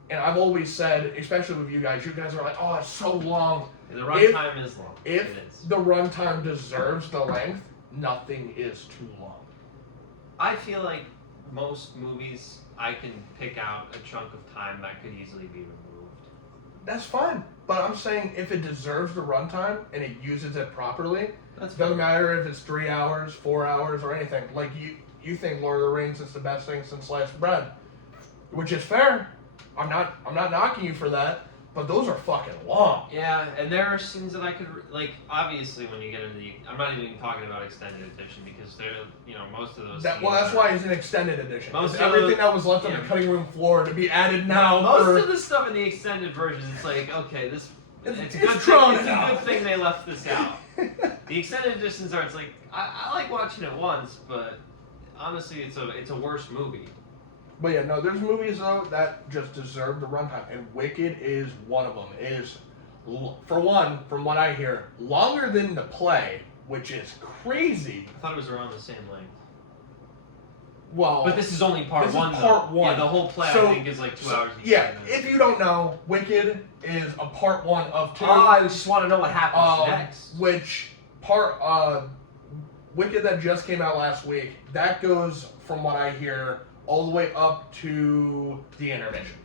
and I've always said, especially with you guys are like, oh, it's so long. The runtime is long. If the runtime deserves the length, nothing is too long. I feel like most movies, I can pick out a chunk of time that could easily be removed. That's fine, but I'm saying if it deserves the runtime and it uses it properly, doesn't matter if it's 3 hours, 4 hours, or anything. Like you think Lord of the Rings is the best thing since sliced bread, which is fair. I'm not knocking you for that, but those are fucking long. Yeah, and there are scenes that I could like. Obviously, when you get into I'm not even talking about extended edition because most of those. That's why it's an extended edition. Most It's of everything the- that was left on the cutting room floor to be added now. Most of the stuff in the extended version, it's like okay, it's a good thing they left this out. The extended editions are. It's like I like watching it once, but honestly, it's a worse movie. But yeah, no, there's movies though that just deserve the runtime, and Wicked is one of them. It is, for one, from what I hear, longer than the play, which is crazy. I thought it was around the same length. Well, but this is only part this one. Is part one. Yeah, the whole play So- I think is like 2 hours. And Yeah, 10 minutes. if you don't know, Wicked is a part 1 of 2. I just want to know what happens next. Which Wicked that just came out last week, that goes, from what I hear, all the way up to the intermission.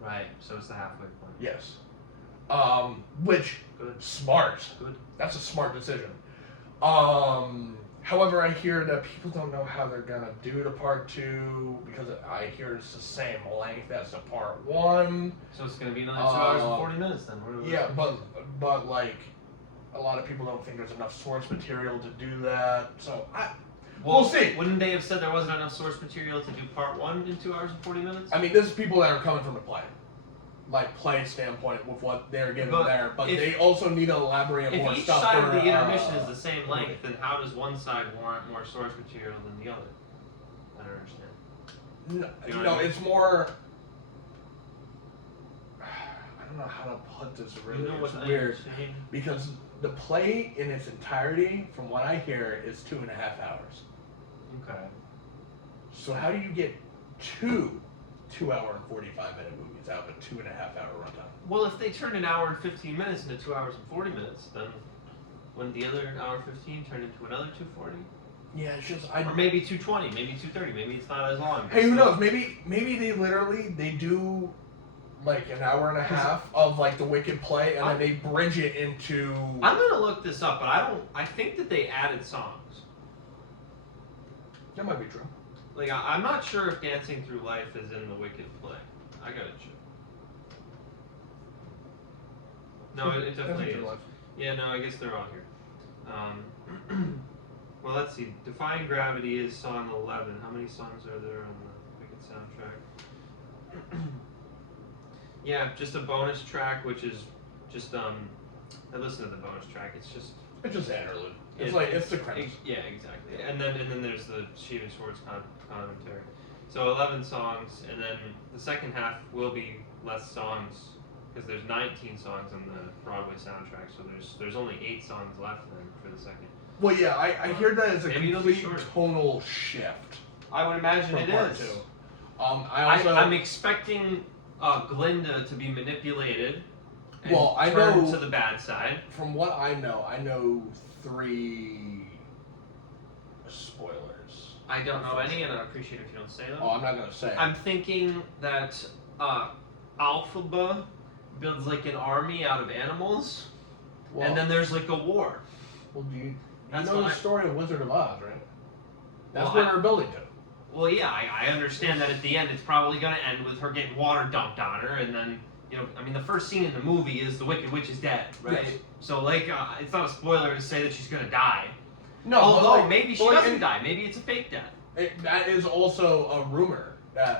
Right, so it's the halfway point. Yes. Which, Good. smart. Good. That's a smart decision. However, I hear that people don't know how they're gonna do the part 2 because I hear it's the same length as the part 1. So it's gonna be another 2 hours and 40 minutes then. Yeah, but like a lot of people don't think there's enough source material to do that. So we'll see. Wouldn't they have said there wasn't enough source material to do part 1 in 2 hours and 40 minutes? I mean, this is people that are coming from the play standpoint with what they're given there, but they also need to elaborate more If each stuff. side of the intermission is the same length, then how does one side warrant more source material than the other? I don't understand. No, it's more. I don't know how to put this really. It's weird because the play in its entirety, from what I hear, is 2.5 hours. Okay. So how do you get 2 hour and 45-minute movies out of a 2.5 hour runtime? Well, if they turned an hour and 15 minutes into 2 hours and 40 minutes, then wouldn't the other hour 15 turn into another 240? Yeah, it's just or maybe 220, maybe 230, maybe it's not as long. Hey, who knows? Maybe they do like an hour and a half of like the Wicked play, and then they bridge it into. I'm gonna look this up, but I think that they added songs. That might be true. Like I'm not sure if Dancing Through Life is in the Wicked play. I gotta check. No, it definitely is. Yeah, no, I guess they're all here. Well, let's see. Defying Gravity is song 11. How many songs are there on the Wicked soundtrack? Yeah, just a bonus track, which is just I listened to the bonus track. It's just interlude. It's the credits. Yeah, exactly. And then there's the Steven Schwartz commentary. So 11 songs, and then the second half will be less songs because there's 19 songs on the Broadway soundtrack. So there's only 8 songs left then for the second. Well, yeah, I hear that as a complete tonal shift. I would imagine it is. I'm expecting Glinda to be manipulated and turned to the bad side. From what I know 3 spoilers. I don't know any, and I'd appreciate it if you don't say them. Oh, I'm not going to say. I'm thinking that Alphaba builds like an army out of animals, and then there's like a war. Well, do you know the story of Wizard of Oz, right? That's what they're building to. Well, yeah, I understand that at the end it's probably going to end with her getting water dumped on her, and then, I mean, the first scene in the movie is the Wicked Witch is dead, right? Yes. So, like, it's not a spoiler to say that she's going to die. No, although maybe she doesn't die. Maybe it's a fake death. That is also a rumor,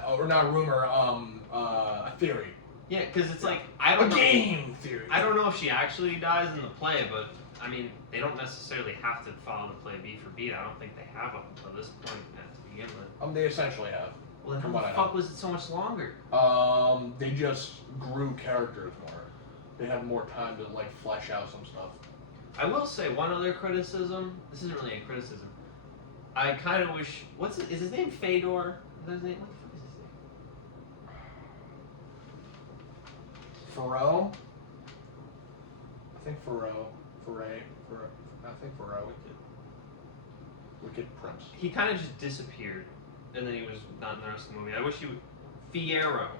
or not a rumor, a theory. Yeah, because it's like, I don't know. Game theory. I don't know if she actually dies in the play, but I mean, they don't necessarily have to follow the play beat for beat. I don't think they have up until this point to begin with. They essentially have. Well, then how the fuck was it so much longer? They just grew characters more. They had more time to like flesh out some stuff. I will say one other criticism. This isn't really a criticism. I kind of wish. Is his name Fedor? Is that his name? What the fuck is his name? Pharrell. I think Pharrell. I think Pharrell. Wicked Prince. He kind of just disappeared, and then he was not in the rest of the movie. I wish he would. Fierro.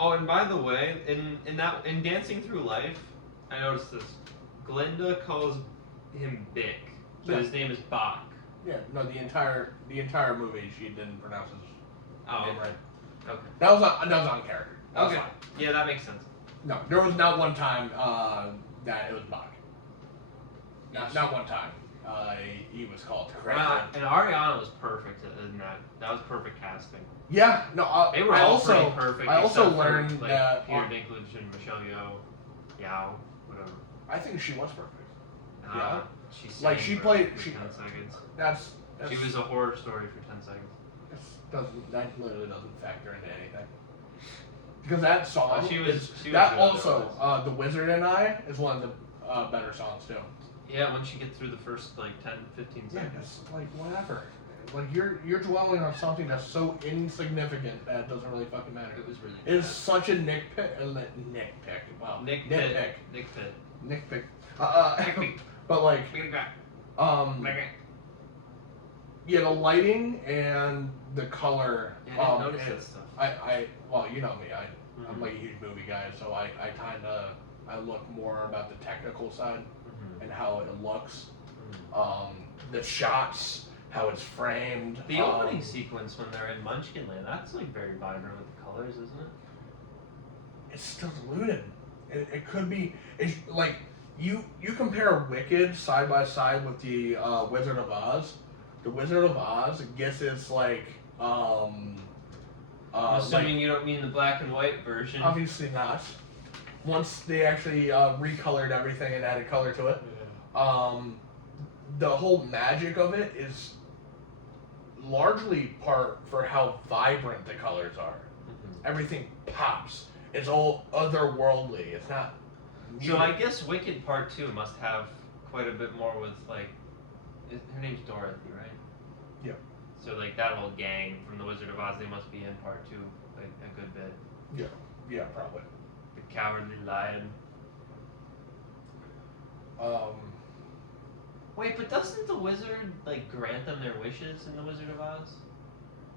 Oh, and by the way, in Dancing Through Life, I noticed this. Glinda calls him Bick, but his name is Bach. Yeah, no, the entire movie she didn't pronounce his name right. Okay. That was on character. Okay. Fine. Yeah, that makes sense. No, there was not one time that it was Bach. Not one time. He was called correctly. And Ariana was perfect in that. That was perfect casting. Yeah, no, they were all pretty perfect. I also learned for, that Peter Dinklage and Michelle Yeoh, whatever. I think she was perfect. Yeah, she played. 10 seconds. That's she was a horror story for 10 seconds. That literally doesn't factor into anything. Because that song she was also The Wizard and I is one of the better songs too. Yeah, once you get through the first 10, 15 seconds. Yeah, it's like whatever. Like you're dwelling on something that's so insignificant that it doesn't really fucking matter. It was really. It's such a nitpick. Wow. Nitpick. But like. Yeah, the lighting and the color. Yeah, I didn't notice that stuff. Well, you know me. I'm like a huge movie guy, so I look more about the technical side and how it looks. The shots, how it's framed. The opening sequence when they're in Munchkinland, that's like very vibrant with the colors, isn't it? It's still diluted. It could be. It's like you compare Wicked side by side with the Wizard of Oz. The Wizard of Oz gets its like. I'm assuming you don't mean the black and white version. Obviously not. Once they actually recolored everything and added color to it, the whole magic of it is largely part for how vibrant the colors are. Mm-hmm. Everything pops. It's all otherworldly. It's not. So I guess Wicked Part 2 must have quite a bit more with like, her name's Dorothy, right? Yeah. So like that whole gang from the Wizard of Oz, they must be in Part 2 like a good bit. Yeah, probably. The Cowardly Lion. Wait, but doesn't the wizard like grant them their wishes in the Wizard of Oz?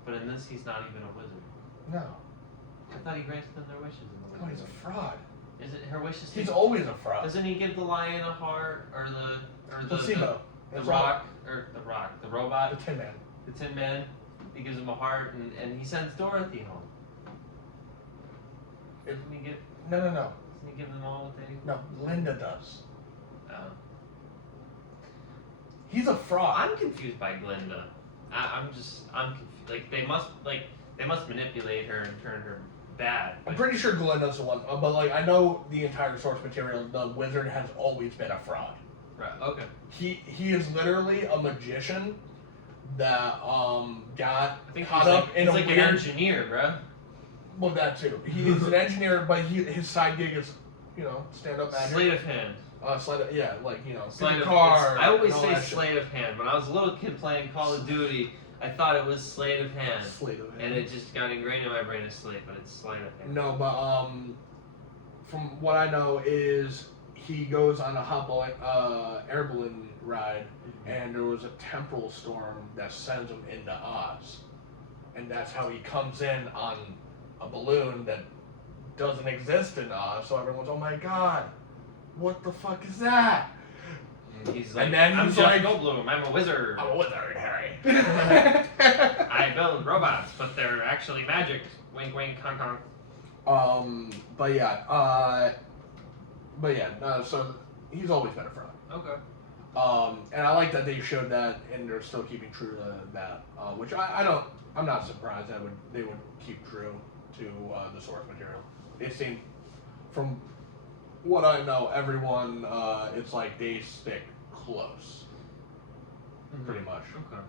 But in this, he's not even a wizard. No. I thought he granted them their wishes in the Wizard. No, he's a fraud. Is it her wishes? He's always a fraud. Doesn't he give the lion a heart or the Placebo. the robot, The Tin Man. the Tin Man? He gives him a heart and he sends Dorothy home. Doesn't he give? No. Doesn't he give them all what they? No, Linda does. Oh. He's a fraud. I'm confused by Glinda. I'm confused. Like they must manipulate her and turn her bad. I'm pretty sure Glinda's the one, but like I know the entire source material. The wizard has always been a fraud. Right. Okay. He is literally a magician that got I think caught up in he's a like weird. an engineer, bro. Well, that too. He's an engineer, but his side gig is, stand up magic. Sleight of hand. Sleight of, yeah, like Sleight of car. I always and all say that shit. sleight of hand. When I was a little kid playing Call of Duty, I thought it was sleight of hand. Sleight of hand. And it just got ingrained in my brain as sleight, but it's sleight of hand. No, but from what I know is he goes on a air balloon ride, and there was a temporal storm that sends him into Oz, and that's how he comes in on a balloon that doesn't exist in Oz. So everyone's, oh my god, what the fuck is that? And he's like, And then I'm he's Jeff like, Goldblum, I'm a wizard. I'm a wizard, Harry. I build robots, but they're actually magic. Wink, wink, honk, honk. So he's always been a fraud. Okay. And I like that they showed that, and they're still keeping true to that, which I'm not surprised they would keep true to the source material. It seemed, from what I know, everyone, it's like they stick close, pretty much. Okay.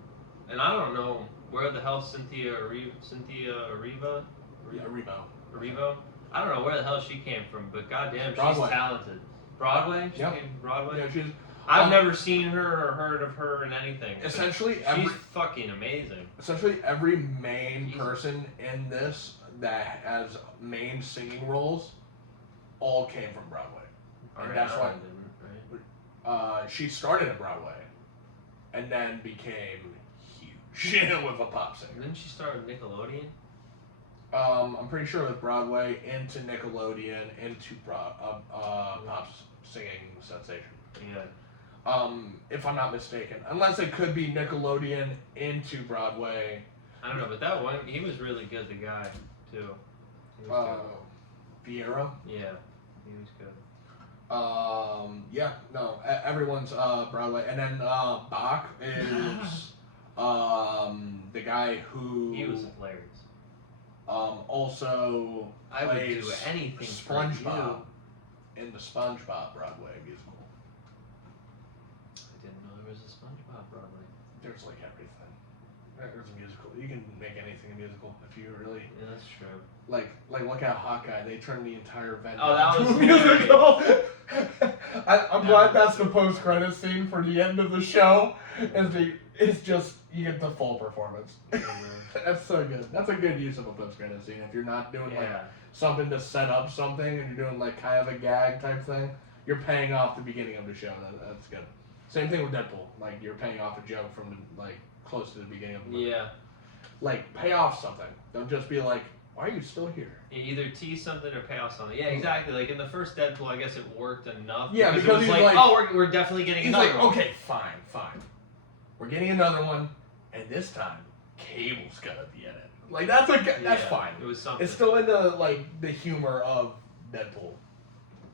And I don't know where the hell Cynthia Erivo? Yeah, Erivo? I don't know where the hell she came from, but goddamn, Broadway. she's talented. Broadway? She Yep. came from Broadway? Yeah, she's I've never seen her or heard of her in anything. essentially She's fucking amazing. every main person in this that has main singing roles all came from Broadway. And that's why she started at Broadway and then became huge with a pop singer. Didn't she start with Nickelodeon? I'm pretty sure with Broadway into Nickelodeon into pop singing sensation. Yeah. If I'm not mistaken, unless it could be Nickelodeon into Broadway. I don't know, but that one, he was really good, the guy, too. He was Vieira. good. Yeah, he was good. Everyone's Broadway, and then Bach is the guy who He was hilarious. also I would plays do anything for SpongeBob you. in the SpongeBob Broadway musical. I didn't know there was a SpongeBob Broadway. There's like everything. There's a musical. You can make anything a musical if you really Yeah, that's true. like. Look at Hawkeye. They turned the entire event Oh, that into was a musical. I'm glad that's the post-credit scene for the end of the show. It's just you get the full performance. That's so good. That's a good use of a post-credit scene. If you're not doing like something to set up something, and you're doing like kind of a gag type thing, you're paying off the beginning of the show. That's good. Same thing with Deadpool. Like you're paying off a joke from like close to the beginning of the movie. Yeah. Like pay off something. Don't just be like, why are you still here? You either tease something or pay off something. Yeah, exactly. Like in the first Deadpool, I guess it worked enough. Yeah, because it was he's like, like- oh, we're definitely getting He's another like, one. okay, fine. We're getting another one, and this time, Cable's gonna be in it. Like, that's Yeah, fine. It was something. It's still into, like, the humor of Deadpool.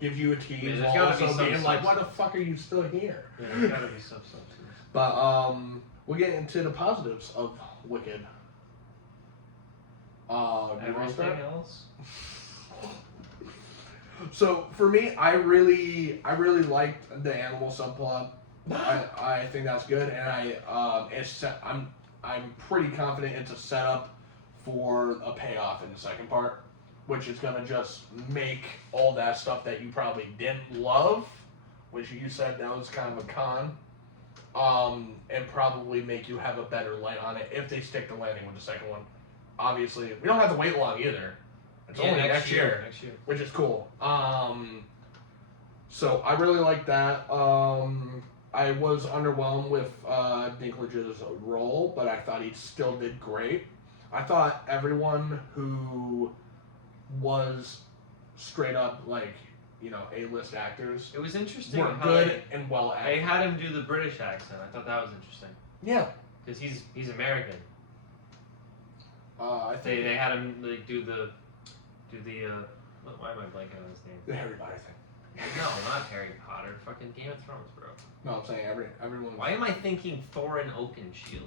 Gives you a tease Yeah, there's while gotta be also some being like, why substance. the fuck are you still here? Yeah, there's gotta be some substance. But, we'll get into the positives of Wicked. You wanna Everything start? else? So for me, I really liked the animal subplot. I think that's good, and I'm pretty confident it's a setup for a payoff in the second part, which is gonna just make all that stuff that you probably didn't love, which you said that was kind of a con, and probably make you have a better light on it if they stick the landing with the second one. Obviously, we don't have to wait long either. It's only next year, Next year. which is cool. So I really like that. I was underwhelmed with Dinklage's role, but I thought he still did great. I thought everyone who was straight up like, you know, A-list actors It was interesting were how good and well they acted. had him do the British accent. I thought that was interesting Yeah. because he's American. I think They had him like do the why am I blanking on his name? the Harry Potter thing. No, not Harry Potter. Fucking Game of Thrones, bro. No, I'm saying everyone. Why am I thinking Thorin Oakenshield?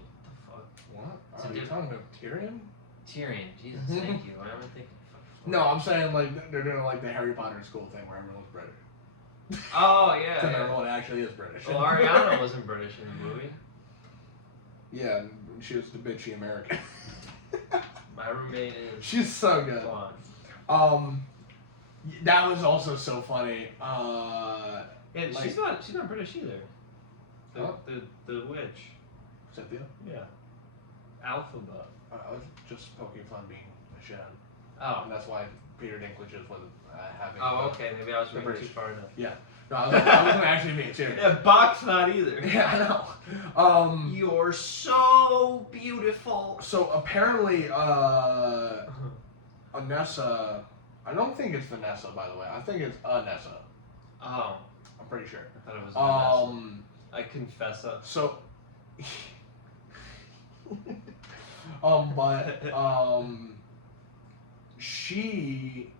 What What? It's a Are you dude. talking about Tyrion? the fuck? Tyrion. Jesus, thank you. Why am I thinking? fucking No, Thorin? I'm saying like they're doing like the Harry Potter school thing where everyone's British. Oh yeah. Except yeah. everyone actually is British. Well, Ariana wasn't British in the movie. Yeah, and she was the bitchy American. My roommate is. She's so good. Blonde. That was also so funny. Yeah, like- she's not British either. The Huh? the witch. Cynthia? Yeah. Alphabet. I was just poking fun being a shithead. Oh. And that's why Peter Dinklage just wasn't having. Oh, okay. Maybe I was The reading too British. far enough. No, I wasn't actually being serious. Yeah, Bach's not either. Yeah, I know. You're so beautiful. So apparently, Anessa. I don't think it's Vanessa, by the way. I think it's Anessa. Oh, I'm pretty sure. I thought it was Vanessa. Um. I confess it. So. She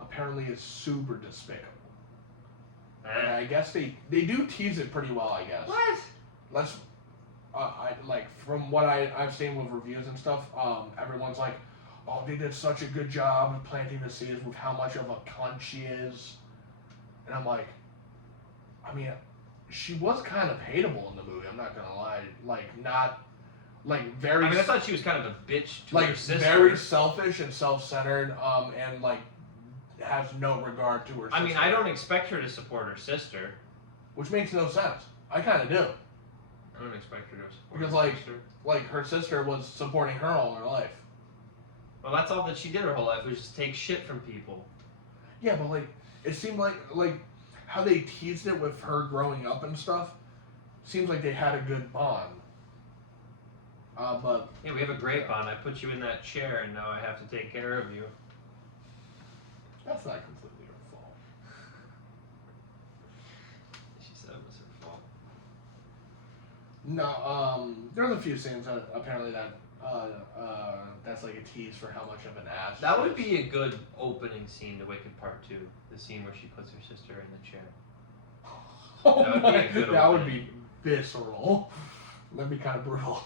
apparently is super despicable. And I guess they do tease it pretty well, I guess. What? Let's I like from what I've seen with reviews and stuff, everyone's like, oh, they did such a good job of planting the seeds with how much of a cunt she is. And I'm like, I mean, she was kind of hateable in the movie, I'm not gonna lie. Like not like very I mean, I thought she was kind of a bitch to like her sister. very selfish and self-centered, and like has no regard to her sister. I mean, I don't expect her to support her sister. Which makes no sense. I kinda do. I don't expect her to support Because, her like- sister. Like her sister was supporting her all her life. Well, that's all that she did her whole life was just take shit from people. Yeah, but like it seemed like how they teased it with her growing up and stuff. Seems like they had a good bond. But Yeah, we have a great bond. I put you in that chair, and now I have to take care of you. that's not completely her fault. She said it was her fault. No, there's a few scenes that apparently that's like a tease for how much of an ass. That she would is. be a good opening scene to Wicked Part 2. The scene where she puts her sister in the chair. Oh that would be a my- good that would opening. be visceral. That'd be kind of brutal.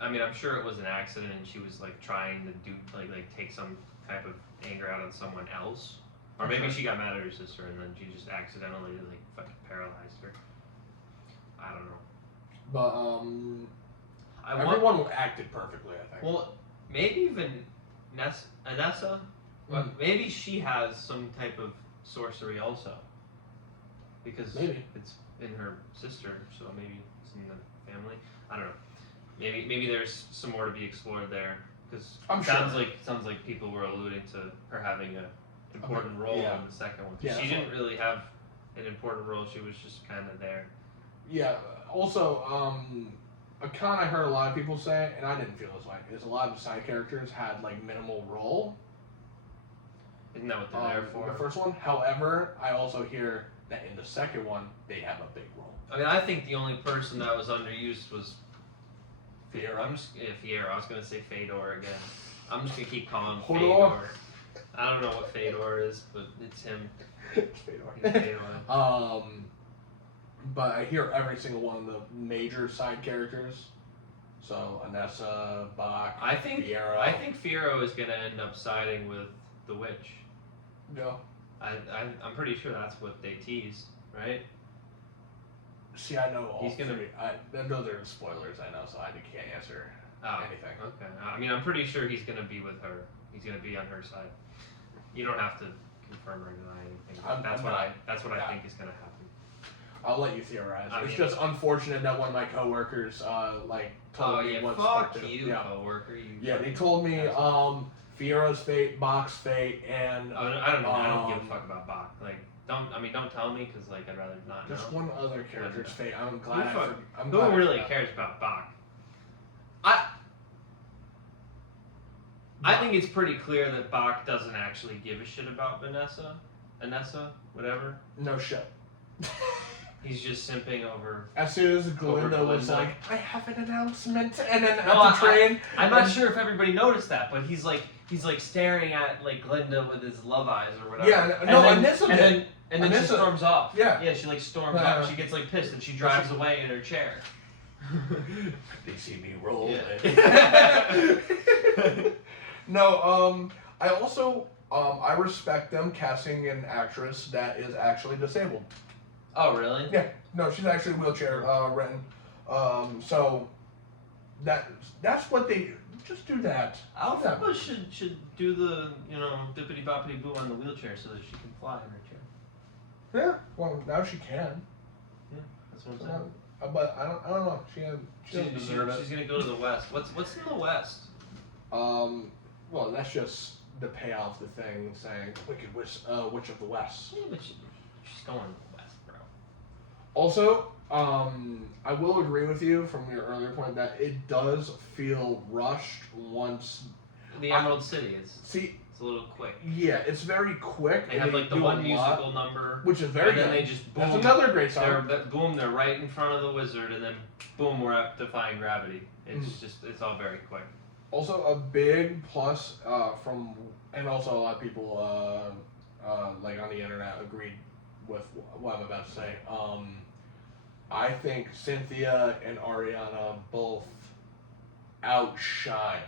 I mean, I'm sure it was an accident, and she was like trying to do like take some type of anger out on someone else, or I'm maybe sure. she got mad at her sister, and then she just accidentally like fucking paralyzed her. I don't know. But I want. everyone acted perfectly, I think. Well, maybe even Anessa. Well, Mhm. maybe she has some type of sorcery also. Because Maybe. it's in her sister, so maybe it's in the family. I don't know. Maybe there's some more to be explored there. Because I'm sounds sure. like people were alluding to her having an important role yeah. in the second one. Yeah, She that's didn't really have an important role. She was just kind of there. Yeah. Also, a con I heard a lot of people say, and I didn't feel this way, is a lot of the side characters had like minimal role. Isn't that what they're there for? The first one. However, I also hear that in the second one they have a big role. I mean, I think the only person that was underused was Fiera. Fiera. I was gonna say Fedor again. I'm just gonna keep calling him Hodor. Fedor. I don't know what Fedor is, but it's him. It's He's Fedor. Fedor. But I hear every single one of the major side characters. So Anessa, Bach, I think Fiera. Fiero is gonna end up siding with the witch. Yeah. I'm pretty sure that's what they teased, right? See, I know all He's gonna- three. Those are spoilers, I know, so I can't answer anything. Okay. I mean, I'm pretty sure he's gonna be with her. He's gonna be on her side. You don't have to confirm or deny anything. But that's what I think is gonna happen. I'll let you theorize. I It's mean- just unfortunate that one of my coworkers told me what's fuck fucked up. you, Yeah. coworker. You Yeah, they told me Fiero's fate, Bach's fate, and I don't give a fuck about Bach. Like, don't tell me because like I'd rather not know. just one other character's fate. I'm Who glad. I'm Who glad I really forgot. cares about Bach? I think it's pretty clear that Bach doesn't actually give a shit about Vanessa, whatever. No shit. He's just simping over. As soon as Glinda was Glinda. like, I have an announcement, and then No, at the train, I'm not sure if everybody noticed that, but he's like staring at like Glinda with his love eyes or whatever. Yeah, no, and Anissa then, did. and then she Anissa- storms off. Yeah. Yeah, she like storms off. She gets like pissed and she drives away in her chair. They see me roll. Yeah. No, I also I respect them casting an actress that is actually disabled. Oh really? Yeah, no, she's actually wheelchair ridden. So that's what they just do that. Alpha should do the dippity boppity boo on the wheelchair so that she can fly in her chair. Yeah, well now she can. Yeah, that's what I'm saying. But I don't know. She doesn't deserve it. She's gonna go to the west. What's in the west? Well, that's just to pay off the thing saying Wicked Witch of the West. Yeah, but she's going to the west, bro. Also, I will agree with you from your earlier point that it does feel rushed once. The Emerald City is. See, it's a little quick. yeah, it's very quick. They and have like the do one a lot, musical number, which is very and then good. they just boom. That's another great song. They're right in front of the wizard, and then boom, we're at defying gravity. It's all very quick. Also, a big plus and also a lot of people like on the internet agreed with what I'm about to say. I think Cynthia and Ariana both outshine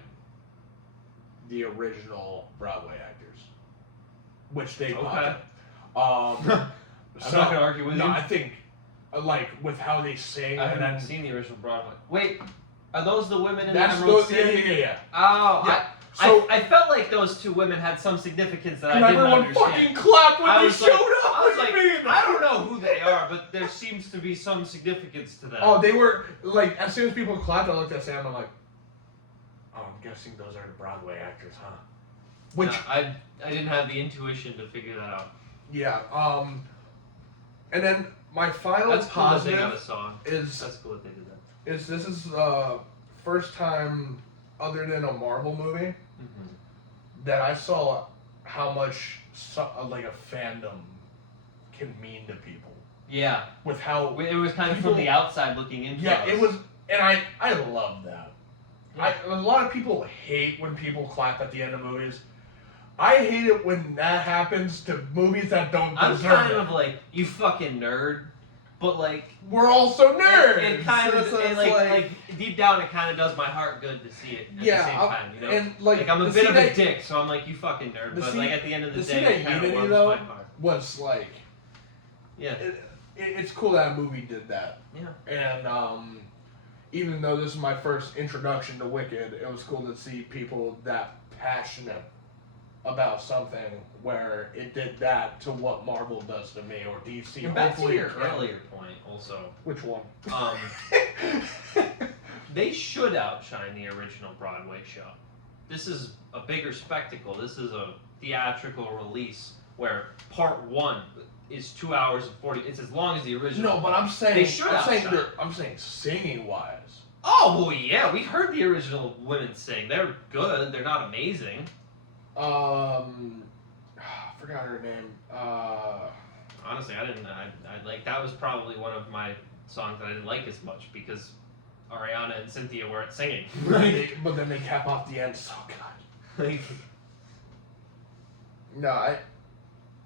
the original Broadway actors, which they Okay. I'm I'm not gonna argue with you. I think like with how they sing I and haven't then seen the original Broadway. Wait, are those the women in the that's Emerald those, yeah, City? yeah. Oh, Yeah. I, So I felt like those two women had some significance that and I didn't everyone understand. fucking clapped when I they was showed like- up. I was What like, do you mean? I don't know who they are, but there seems to be some significance to them. Oh, they were like as soon as people clapped, I looked at Sam. I'm like, oh, I'm guessing those are the Broadway actors, huh? Which, No, I didn't have the intuition to figure that out. yeah. And then my final That's cool that they got a positive song. is That's cool that they did that. this is first time other than a Marvel movie that I saw how much like a fandom can mean to people Yeah, with how it was kind of People- from the outside looking in. yeah for it us. was, and I love that. Yeah. A lot of people hate when people clap at the end of movies. I hate it when that happens to movies that don't I'm deserve kind it. of like, you fucking nerd, but like We're also nerds. It kind of So it's like deep down, it kind of does my heart good to see it at Yeah, the same time. You know, and like I'm a the bit of scene a that dick, so I'm like, you fucking nerd. the But scene- like at the end of the the scene day, at it kind of Unity, warms though, my heart. was like Yeah, it's cool that a movie did that. yeah. And even though this is my first introduction to Wicked, it was cool to see people that passionate about something where it did that to what Marvel does to me or DC. And back to Hopefully your it can. earlier point, also, Which one? they should outshine the original Broadway show. This is a bigger spectacle. This is a theatrical release where part 1 is 2 hours and 40. It's as long as the original. No, but I'm saying They should I'm saying outshine. I'm saying singing wise. Oh, well, yeah, we heard the original women sing. They're good. They're not amazing. I forgot her name. Honestly, I didn't. I like that was probably one of my songs that I didn't like as much because Ariana and Cynthia weren't singing. But then they cap off the end so good. Like, No,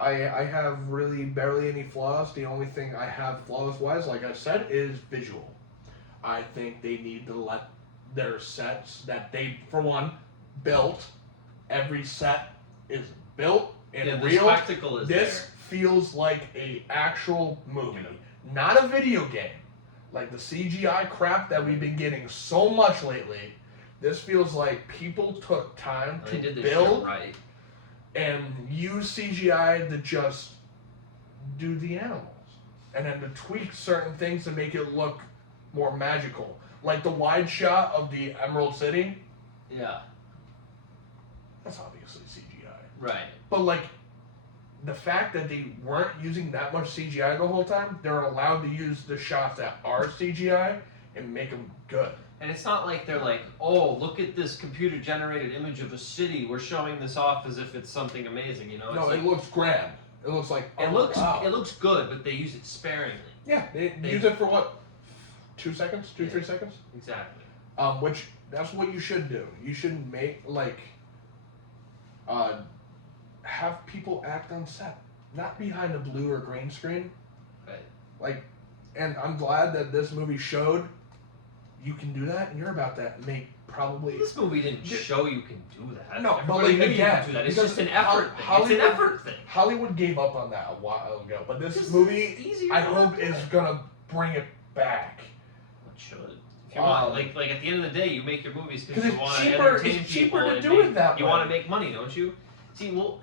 I have really barely any flaws. The only thing I have flaws wise, like I said, is visual. I think they need to let their sets that they, for one, built. Every set is built and yeah, the real. spectacle is This feels like a actual movie, not a video game. Like the CGI crap that we've been getting so much lately. This feels like people took time there. They did to this build shit right. and use CGI to just do the animals, and then to tweak certain things to make it look more magical. Like the wide shot of the Emerald City, Yeah. that's obviously CGI. Right. But like the fact that they weren't using that much CGI the whole time, they're allowed to use the shots that are CGI and make them good. And it's not like they're like, oh, look at this computer-generated image of a city. We're showing this off as if it's something amazing, you know? It's No, like, it looks grand. It looks like it looks good, but they use it sparingly. Yeah, they use it for what? 2 seconds? 3 seconds? Exactly. Which that's what you should do. You should make have people act on set, not behind a blue or green screen. Right. And I'm glad that this movie showed you can do that, and you're about to make probably. This movie didn't show you can do that. No, but Everybody like knew you again, could do that. It's because just an effort thing. It's an effort thing. Hollywood gave up on that a while ago, but this Just movie, easier I to hope, do is it. gonna bring it back. It should. If you want, like at the end of the day, you make your movies because you it's want to cheaper. entertain It's cheaper people to and do make, it that you way. want to make money, don't you? See, well,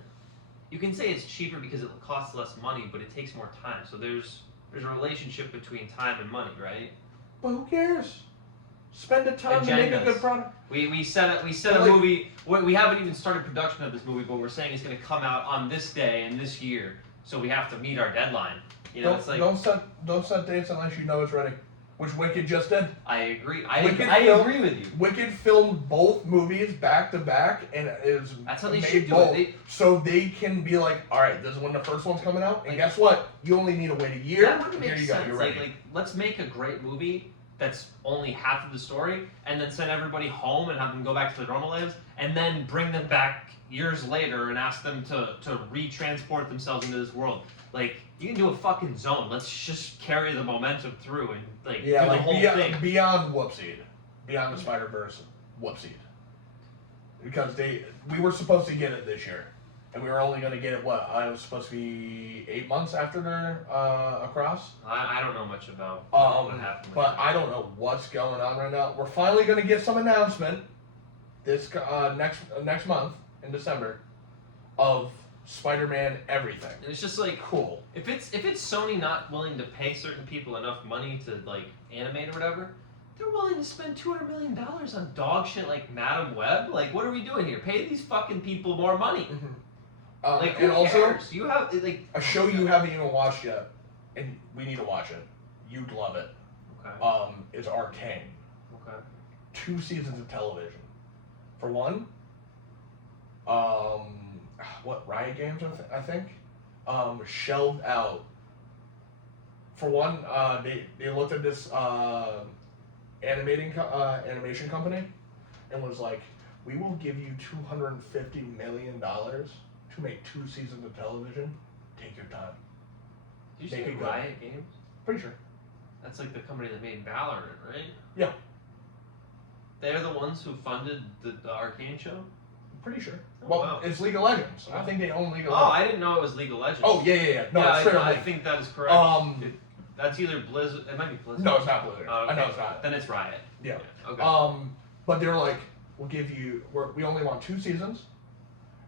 you can say it's cheaper because it costs less money, but it takes more time. So there's a relationship between time and money, right? But who cares? Spend the time to make a good product. We set a like- movie. We haven't even started production of this movie, but we're saying it's going to come out on this day and this year, so we have to meet our deadline. You know, it's like don't set dates unless you know it's ready. Which Wicked just did. I agree. I Wicked agree with you. Wicked filmed both movies back to back, and is That's how they made should do both, it. so they can be like, all right, this is when the first one's coming out, and Like- guess what? You only need to wait a year. That would and make here you sense. go. You're Like, ready. let's make a great movie that's only half of the story, and then send everybody home and have them go back to their normal lives, and then bring them back years later and ask them to re-transport themselves into this world. Like, you can do a fucking Zone. Let's just carry the momentum through and do the whole thing. Beyond Whoopseed, Beyond the Spider-Verse, Whoopseed, because we were supposed to get it this year, and we were only going to get it. It was supposed to be 8 months after they're across. I don't know much about Um, what happened. But I don't know what's going on right now. We're finally going to get some announcement this next month in December of Spider-Man everything. And it's just like, Cool. if it's Sony not willing to pay certain people enough money to like animate or whatever, they're willing to spend $200 million on dog shit like Madam Web. Like, what are we doing here? Pay these fucking people more money. Like, who and also, cares? You have like a show you haven't even watched yet, and we need to watch it. You'd love it. Okay. Is Arcane. Okay. 2 seasons of television. For one, what Riot Games I think, shelved out. For one, they looked at this animation company, and was like, we will give you $250 million to make 2 seasons of television. Take your time. Did you Make say it good. Riot Games? Pretty sure. That's like the company that made Valorant, right? Yeah. They're the ones who funded the Arcane show? Pretty sure. Oh, Well, wow. it's League of Legends. I think they own League of Oh, Legends. I didn't know it was League of Legends. Oh, yeah. No, yeah, it's straight up I League. think that is correct. That's either Blizzard. It might be Blizzard. No, it's not Blizzard. Oh, okay. I know it's not. Then it's Riot. Yeah. Okay. But they're like, we'll give you. We only want 2 seasons,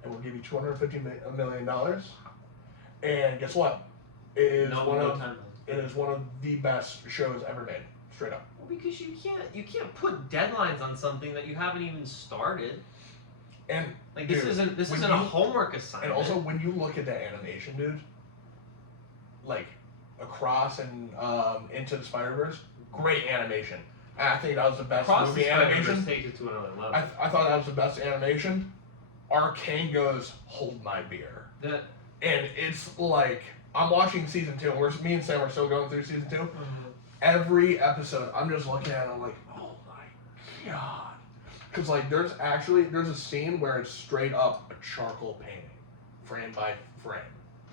and we'll give you $250 million. And guess what? It is It is one of the best shows ever made. Straight up. Well, because you can't put deadlines on something that you haven't even started. And Like this dude, isn't when a homework assignment. And also, when you look at the animation, dude, like Across and Into the Spider-Verse, great animation. I think that was the best Across the movie spectrum animation. just takes it to another level. I thought that was the best animation. Arcane goes, hold my beer. That And it's like, I'm watching season 2. Me and Sam are still going through season 2. Every episode, I'm just looking at it, I'm like, oh my god. Because, like, there's a scene where it's straight up a charcoal painting, frame by frame,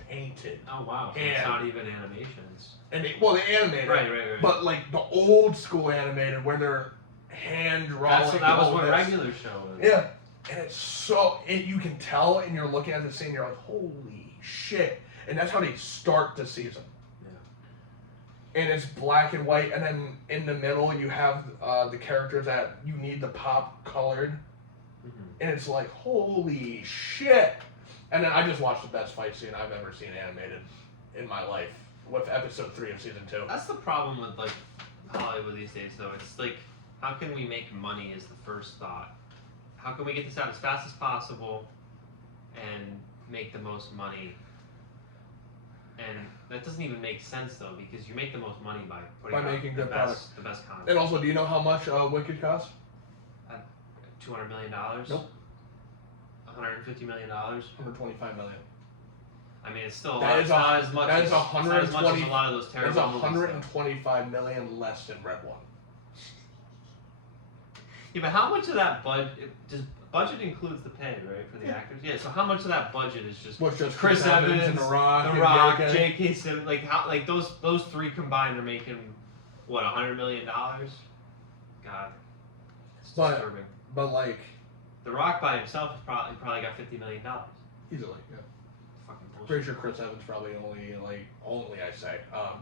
painted. Oh wow, so it's not even animations. And they animated, Right. but like the old school animated where they're hand drawing. That was what regular show was. Yeah, and it's so you can tell, and you're looking at the scene, you're like, holy shit! And that's how they start the season. Yeah. And it's black and white, and then in the middle you have the characters that you need the pop colored, and it's like, holy shit! And then I just watched the best fight scene I've ever seen animated in my life with episode 3 of season 2. That's the problem with like Hollywood these days, though. It's like, how can we make money is the first thought. How can we get this out as fast as possible and make the most money? And that doesn't even make sense though, because you make the most money by putting out making the good best content. And also, do you know how much Wicked cost? $200 million. Nope. $150 million. $125 million. I mean, it's still That is not as much. That is as, it's not as much as a lot of those That's terrible movies. $125 million less than Red One. Yeah, but how much of that budget includes the pay, right, for the actors? Yeah. So how much of that budget is just What's just Chris Evans and The Rock, J.K. Simmons, like those three combined are making what, $100 million? God, it's disturbing. But like The Rock by himself has probably got $50 million. easily, yeah. Fucking bullshit. Pretty sure Chris Evans probably only I say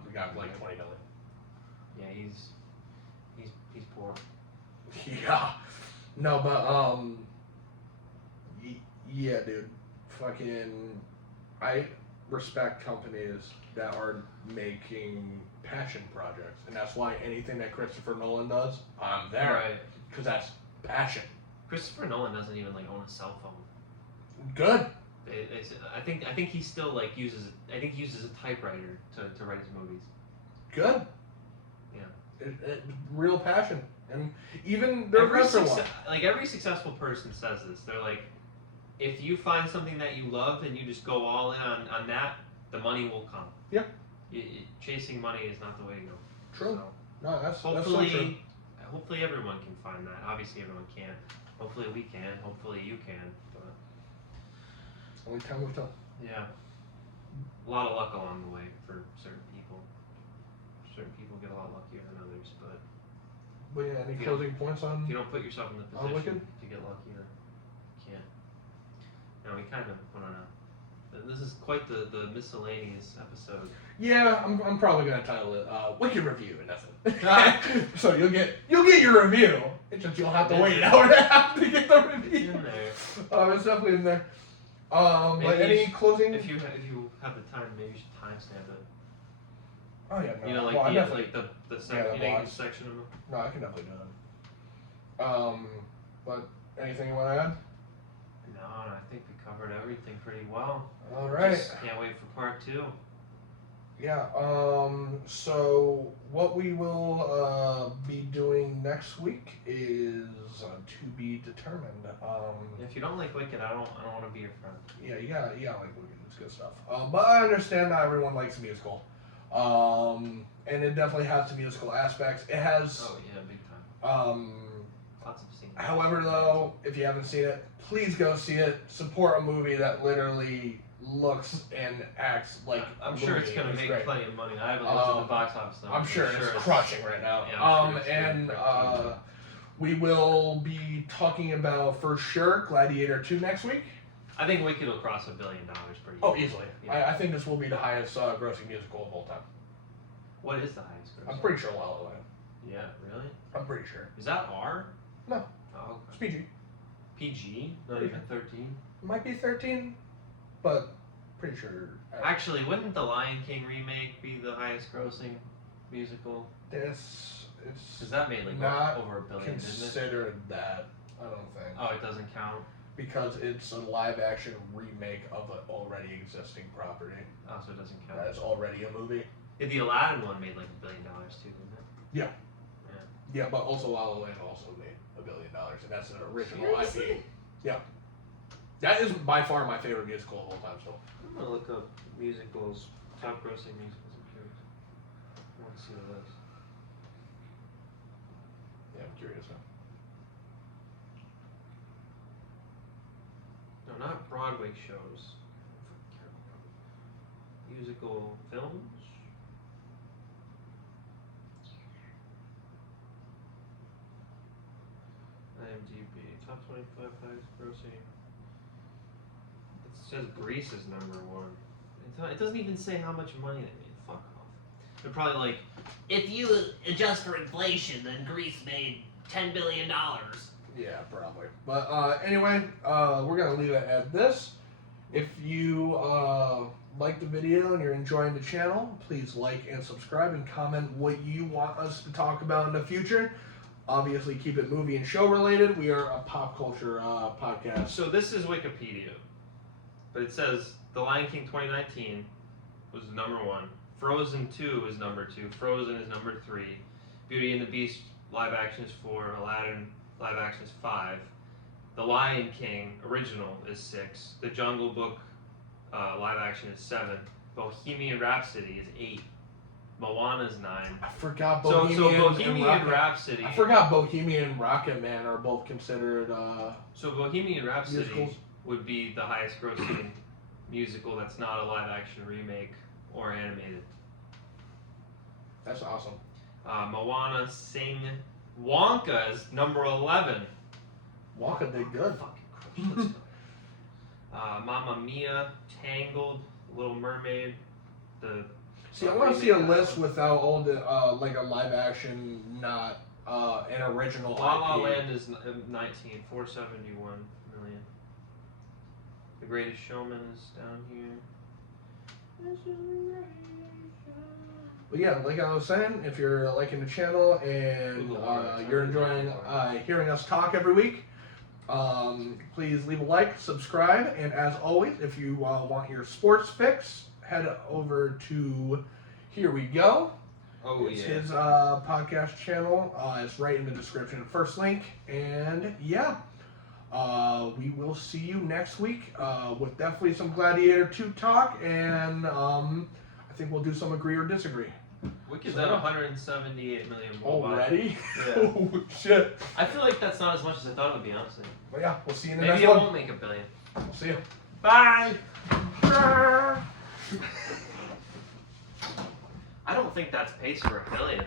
we got like 20 million. Yeah, he's poor. Yeah. No, but yeah, dude. Fucking I respect companies that are making passion projects, and that's why anything that Christopher Nolan does, I'm there. Right. Because that's passion. Christopher Nolan doesn't even like own a cell phone. Good. I think he still like uses a typewriter to write his movies. Good. Yeah. Real passion. And even their lesser one. Like every successful person says this. They're like, if you find something that you love and you just go all in on that, the money will come. Yep. Chasing money is not the way to go. True. So No, that's so true. Hopefully everyone can find that. Obviously everyone can't. Hopefully we can. Hopefully you can. But Only time will tell. yeah, a lot of luck along the way for certain people. Certain people get a lot luckier than others, but But yeah, any closing points on? if you don't put yourself in the Oh, position Wicked? to get luckier, you can't. No, we kind of went on a. This is quite the miscellaneous episode. Yeah, I'm probably gonna title it "Wicked Review" and that's it. So you'll get your review. It's just you'll have to wait an hour and a half to get the review. In there. It's definitely in there. But Maybe any closing? If you have the time, maybe you should timestamp it. Oh yeah, no. You know, like well, I the definitely- the yeah, the blocks. section of them. No, I can definitely do that. But anything you want to add? No, I think we covered everything pretty well. All right. Just can't wait for part 2. Yeah. So what we will be doing next week is to be determined. If you don't like Wicked, I don't want to be your friend. Yeah, you gotta like Wicked. It's good stuff. But I understand not everyone likes musical. And it definitely has the musical aspects. It has. Oh yeah, big time. Lots of scenes. However, though, if you haven't seen it, please go see it. Support a movie that literally looks and acts like. I'm sure it's gonna make great. plenty of money. I haven't looked at the box office though. I'm sure it's crushing right now. Yeah, I'm sure it's And gonna we will be talking about for sure Gladiator 2 next week. I think Wicked will cross $1 billion pretty Oh, easily. easily. Yeah. I think this will be the highest grossing musical of all time. What is the highest gross? I'm pretty sure La La Land. Yeah, really? I'm pretty sure. Is that R? No. Oh, It's okay. PG. PG? Not PG. even 13? It might be 13, but pretty sure. Actually, wouldn't the Lion King remake be the highest grossing musical? It's Because that made like not over $1 billion, didn't it? considered that. I don't think. Oh, it doesn't count? Because it's a live action remake of an already existing property. Oh, so it doesn't count. That is already a movie. Yeah, the Aladdin one made like $1 billion too, didn't it? Yeah. Yeah. Yeah, but also La La Land also made $1 billion, and that's an original Seriously? IP. Yeah. That is by far my favorite musical of all time. So. I'm gonna look up musicals, top grossing musicals. I'm curious. I want to see the list. Yeah, I'm curious now. No, not Broadway shows. Musical films. IMDb top 25 highest grossing. It says Grease is number one. It doesn't even say how much money they made. Fuck off. They're probably like, if you adjust for inflation, then Grease made $10 billion. Yeah, probably. But anyway, we're going to leave it at this. If you like the video and you're enjoying the channel, please like and subscribe and comment what you want us to talk about in the future. Obviously, keep it movie and show related. We are a pop culture podcast. So this is Wikipedia. But it says The Lion King 2019 was number one. Frozen 2 is number 2. Frozen is number 3. Beauty and the Beast live action is 4. Aladdin live action is 5. The Lion King original is 6. The Jungle Book live action is 7. Bohemian Rhapsody is 8. Moana is 9. I forgot So Bohemian, Bohemian and Rhapsody. I forgot Bohemian and Rocket Man are both considered So Bohemian Rhapsody musicals. would be the highest grossing musical that's not a live action remake or animated. That's awesome. Moana, Sing, Wonka is number 11. Wonka did good. Fucking crushed. Let's go. Mamma Mia, Tangled, Little Mermaid, the. See, I want to see a list without all the like a live action, not an original La La IP. Land is 19, 471 million. The Greatest Showman is down here. But yeah, like I was saying, if you're liking the channel and you're enjoying hearing us talk every week, please leave a like, subscribe, and as always, if you want your sports fix, head over to Here We Go. Oh, It's yeah. his podcast channel. It's right in the description, first link. And yeah, we will see you next week with definitely some Gladiator 2 talk, and I think we'll do some agree or disagree. Wicked's at 178 million worldwide. Already? Yeah. Oh, shit. I feel like that's not as much as I thought it would be, honestly. But yeah, we'll see you in the Maybe next it one. won't make $1 billion. We'll see you. Bye! I don't think that's pace for $1 billion.